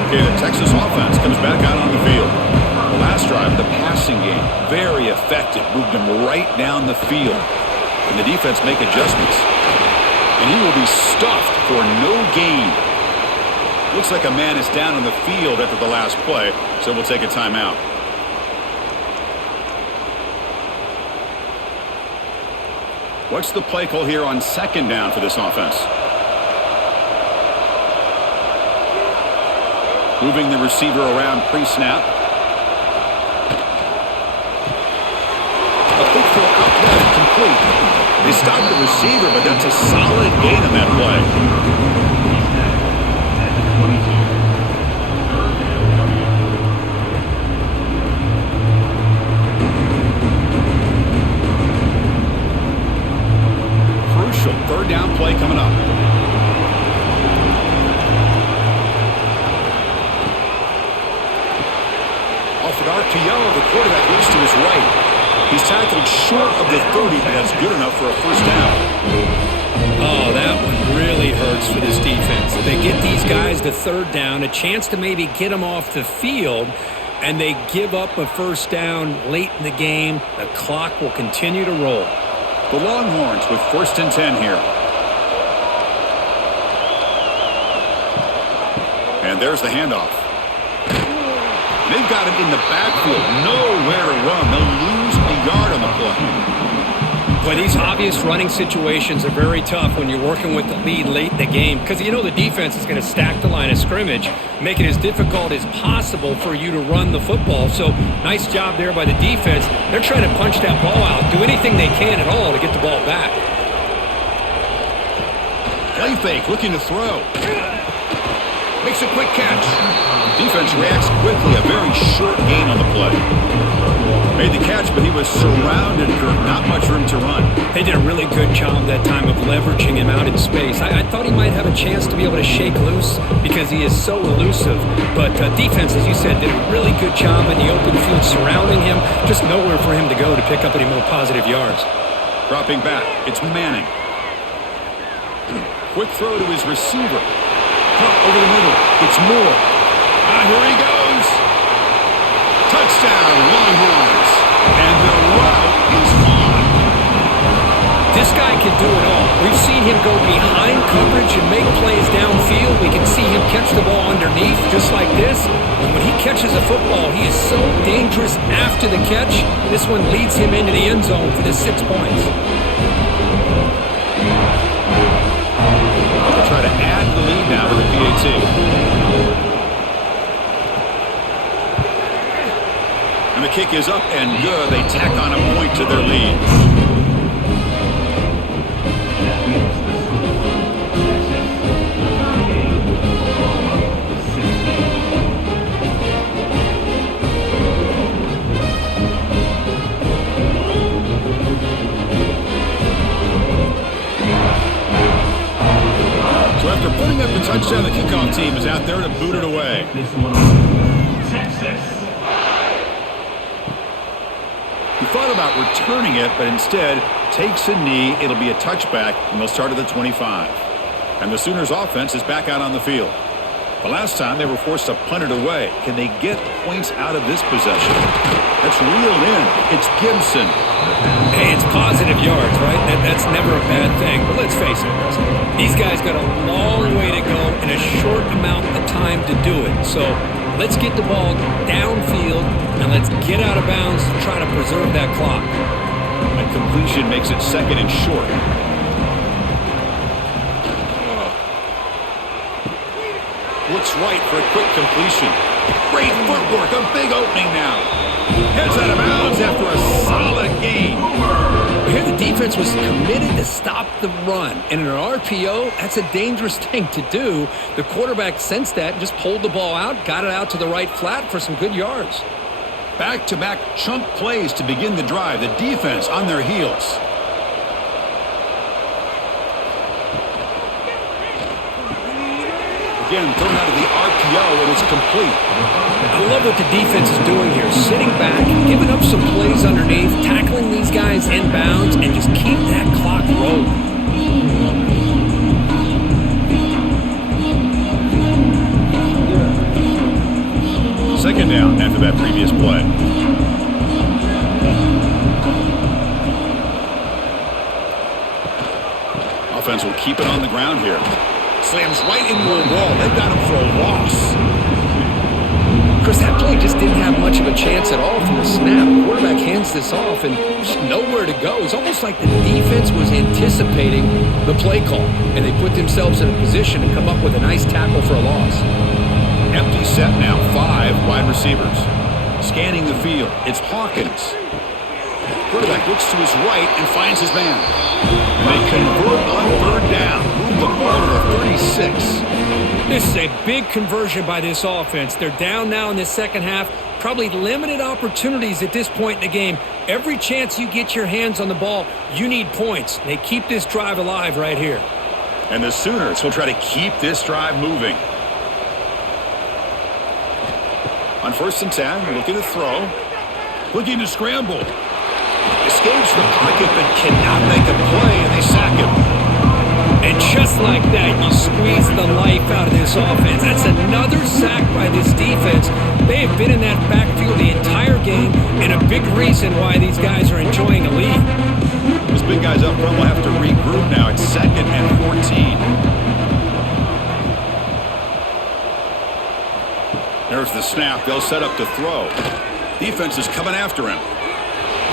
Okay, the Texas offense comes back out on the field. The last drive, the passing game, very effective. Moved him right down the field. And the defense make adjustments. And he will be stuffed for no gain. Looks like a man is down on the field after the last play, so we'll take a timeout. What's the play call here on second down for this offense? Moving the receiver around pre-snap. A quick throw out left, complete. They stopped the receiver, but that's a solid gain on that play. Crucial third down play coming up. Off an RPO, the quarterback looks to his right. He's tackled short of the 30, but that's good enough for a first down. Oh, that one really hurts for this defense. They get these guys to third down, a chance to maybe get them off the field, and they give up a first down late in the game. The clock will continue to roll. The Longhorns with first and 10 here. And there's the handoff. They've got him in the backfield. Nowhere to run. They'll lose a yard on the play. Boy, these obvious running situations are very tough when you're working with the lead late in the game because you know the defense is going to stack the line of scrimmage, make it as difficult as possible for you to run the football. So nice job there by the defense. They're trying to punch that ball out, do anything they can at all to get the ball back. Play fake, looking to throw. Makes a quick catch. Defense reacts quickly. A very short gain on the play. Made the catch, but he was surrounded for not much room to run. They did a really good job that time of leveraging him out in space. I thought he might have a chance to be able to shake loose because he is so elusive. But defense, as you said, did a really good job in the open field surrounding him. Just nowhere for him to go to pick up any more positive yards. Dropping back, it's Manning. Quick throw to his receiver. Caught over the middle. It's Moore. Here he goes. Touchdown, Longhorns. And the route is on. This guy can do it all. We've seen him go behind coverage and make plays downfield. We can see him catch the ball underneath just like this. And when he catches a football, he is so dangerous after the catch. This one leads him into the end zone for the 6 points. They'll try to add the lead now with the PAT. And the kick is up and good. They tack on a point to their lead. So after putting up the touchdown, the kickoff team out there to boot it away. This one, Texas. He thought about returning it, but instead takes a knee. It'll be a touchback, and they'll start at the 25. And the Sooners offense is back out on the field. The last time they were forced to punt it away. Can they get points out of this possession? That's reeled in. It's Gibson. Hey, it's positive yards, right? That's never a bad thing. But let's face it, these guys got a long way to go in a short amount of time to do it. So let's get the ball downfield, and let's get out of bounds to try to preserve that clock. A completion makes it second and short. Looks right for a quick completion. Great footwork, a big opening now. Heads out of bounds after a solid gain. Here the defense was committed to stop the run. And in an RPO, that's a dangerous thing to do. The quarterback sensed that and just pulled the ball out, got it out to the right flat for some good yards. Back-to-back chunk plays to begin the drive. The defense on their heels. Again, thrown out of the RPO, and it's complete. I love what the defense is doing here. Sitting back, giving up some plays underneath, tackling these guys in bounds, and just keep that clock rolling. Second down after that previous play. Offense will keep it on the ground here. Slams right into a wall. They've got him for a loss. Chris, that play just didn't have much of a chance at all from the snap. The quarterback hands this off, and there's nowhere to go. It's almost like the defense was anticipating the play call, and they put themselves in a position to come up with a nice tackle for a loss. Empty set now, 5 wide receivers. Scanning the field, it's Hawkins. Quarterback looks to his right and finds his man. And they convert on third down. Move the ball to the 36. This is a big conversion by this offense. They're down now in the second half. Probably limited opportunities at this point in the game. Every chance you get your hands on the ball, you need points. They keep this drive alive right here. And the Sooners will try to keep this drive moving. On 1st and 10, looking to throw. Looking to scramble. Escapes the pocket but cannot make a play, and they sack him. And just like that, you squeeze the life out of this offense. That's another sack by this defense. They have been in that backfield the entire game, and a big reason why these guys are enjoying a lead. Those big guys up front will have to regroup now. It's 2nd and 14. There's the snap. They'll set up to throw. Defense is coming after him.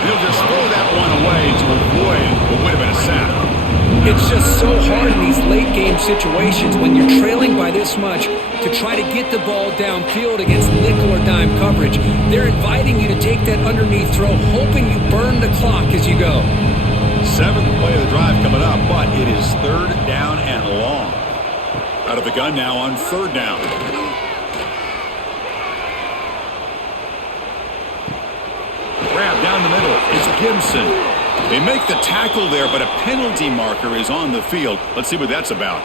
He'll just throw that one away to avoid what would have been a sack. It's just so hard in these late-game situations when you're trailing by this much to try to get the ball downfield against nickel or dime coverage. They're inviting you to take that underneath throw, hoping you burn the clock as you go. 7th play of the drive coming up, but it is 3rd down and long. Out of the gun now on 3rd down. Grab down the middle. It's Gibson. They make the tackle there, but a penalty marker is on the field. Let's see what that's about.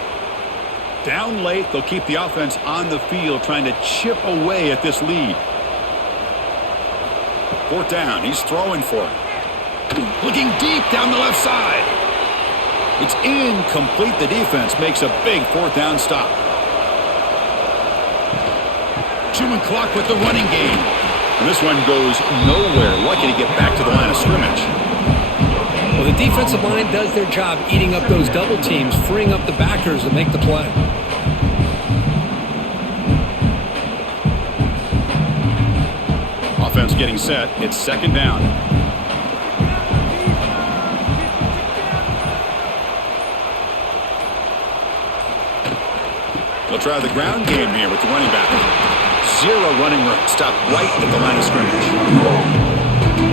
Down late, they'll keep the offense on the field, trying to chip away at this lead. 4th down. He's throwing for it. Looking deep down the left side. It's incomplete. The defense makes a big 4th down stop. Chewing clock with the running game. And this one goes nowhere. Lucky to get back to the line of scrimmage. Well, the defensive line does their job eating up those double teams, freeing up the backers to make the play. Offense getting set. It's 2nd down. They'll try the ground game here with the running back. 0 running room. Stopped right at the line of scrimmage.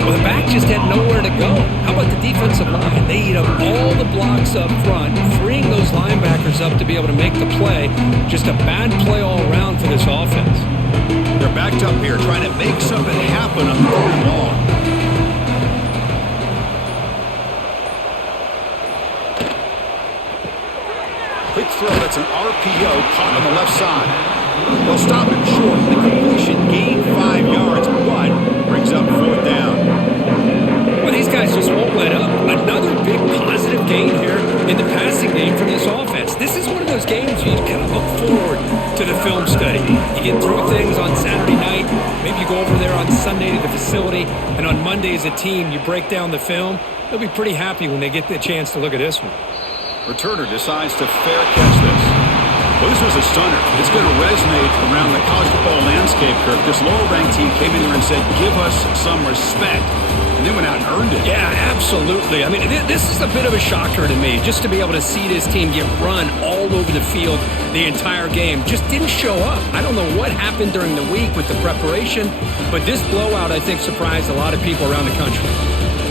Well, the back just had nowhere to go. How about the defensive line? They eat up all the blocks up front, freeing those linebackers up to be able to make the play. Just a bad play all around for this offense. They're backed up here trying to make something happen on the 3rd and long. Quick throw. That's an RPO caught on the left side. They'll stop him short. The completion gained 5 yards, but brings up 4th down. Well, these guys just won't let up. Another big positive gain here in the passing game from this offense. This is one of those games you kind of look forward to the film study. You get through things on Saturday night. Maybe you go over there on Sunday to the facility, and on Monday as a team, you break down the film. They'll be pretty happy when they get the chance to look at this one. Returner decides to fair catch this. Well, this was a stunner. It's going to resonate around the college football landscape, Kirk. This lower-ranked team came in there and said, give us some respect. And they went out and earned it. Yeah, absolutely. I mean, this is a bit of a shocker to me, just to be able to see this team get run all over the field the entire game. Just didn't show up. I don't know what happened during the week with the preparation, but this blowout, I think, surprised a lot of people around the country.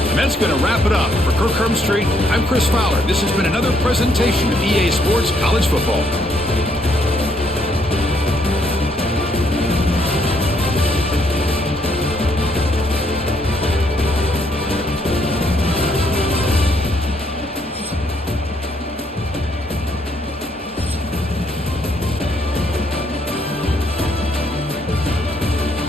And that's going to wrap it up. For Kirk Street, I'm Chris Fowler. This has been another presentation of EA Sports College Football.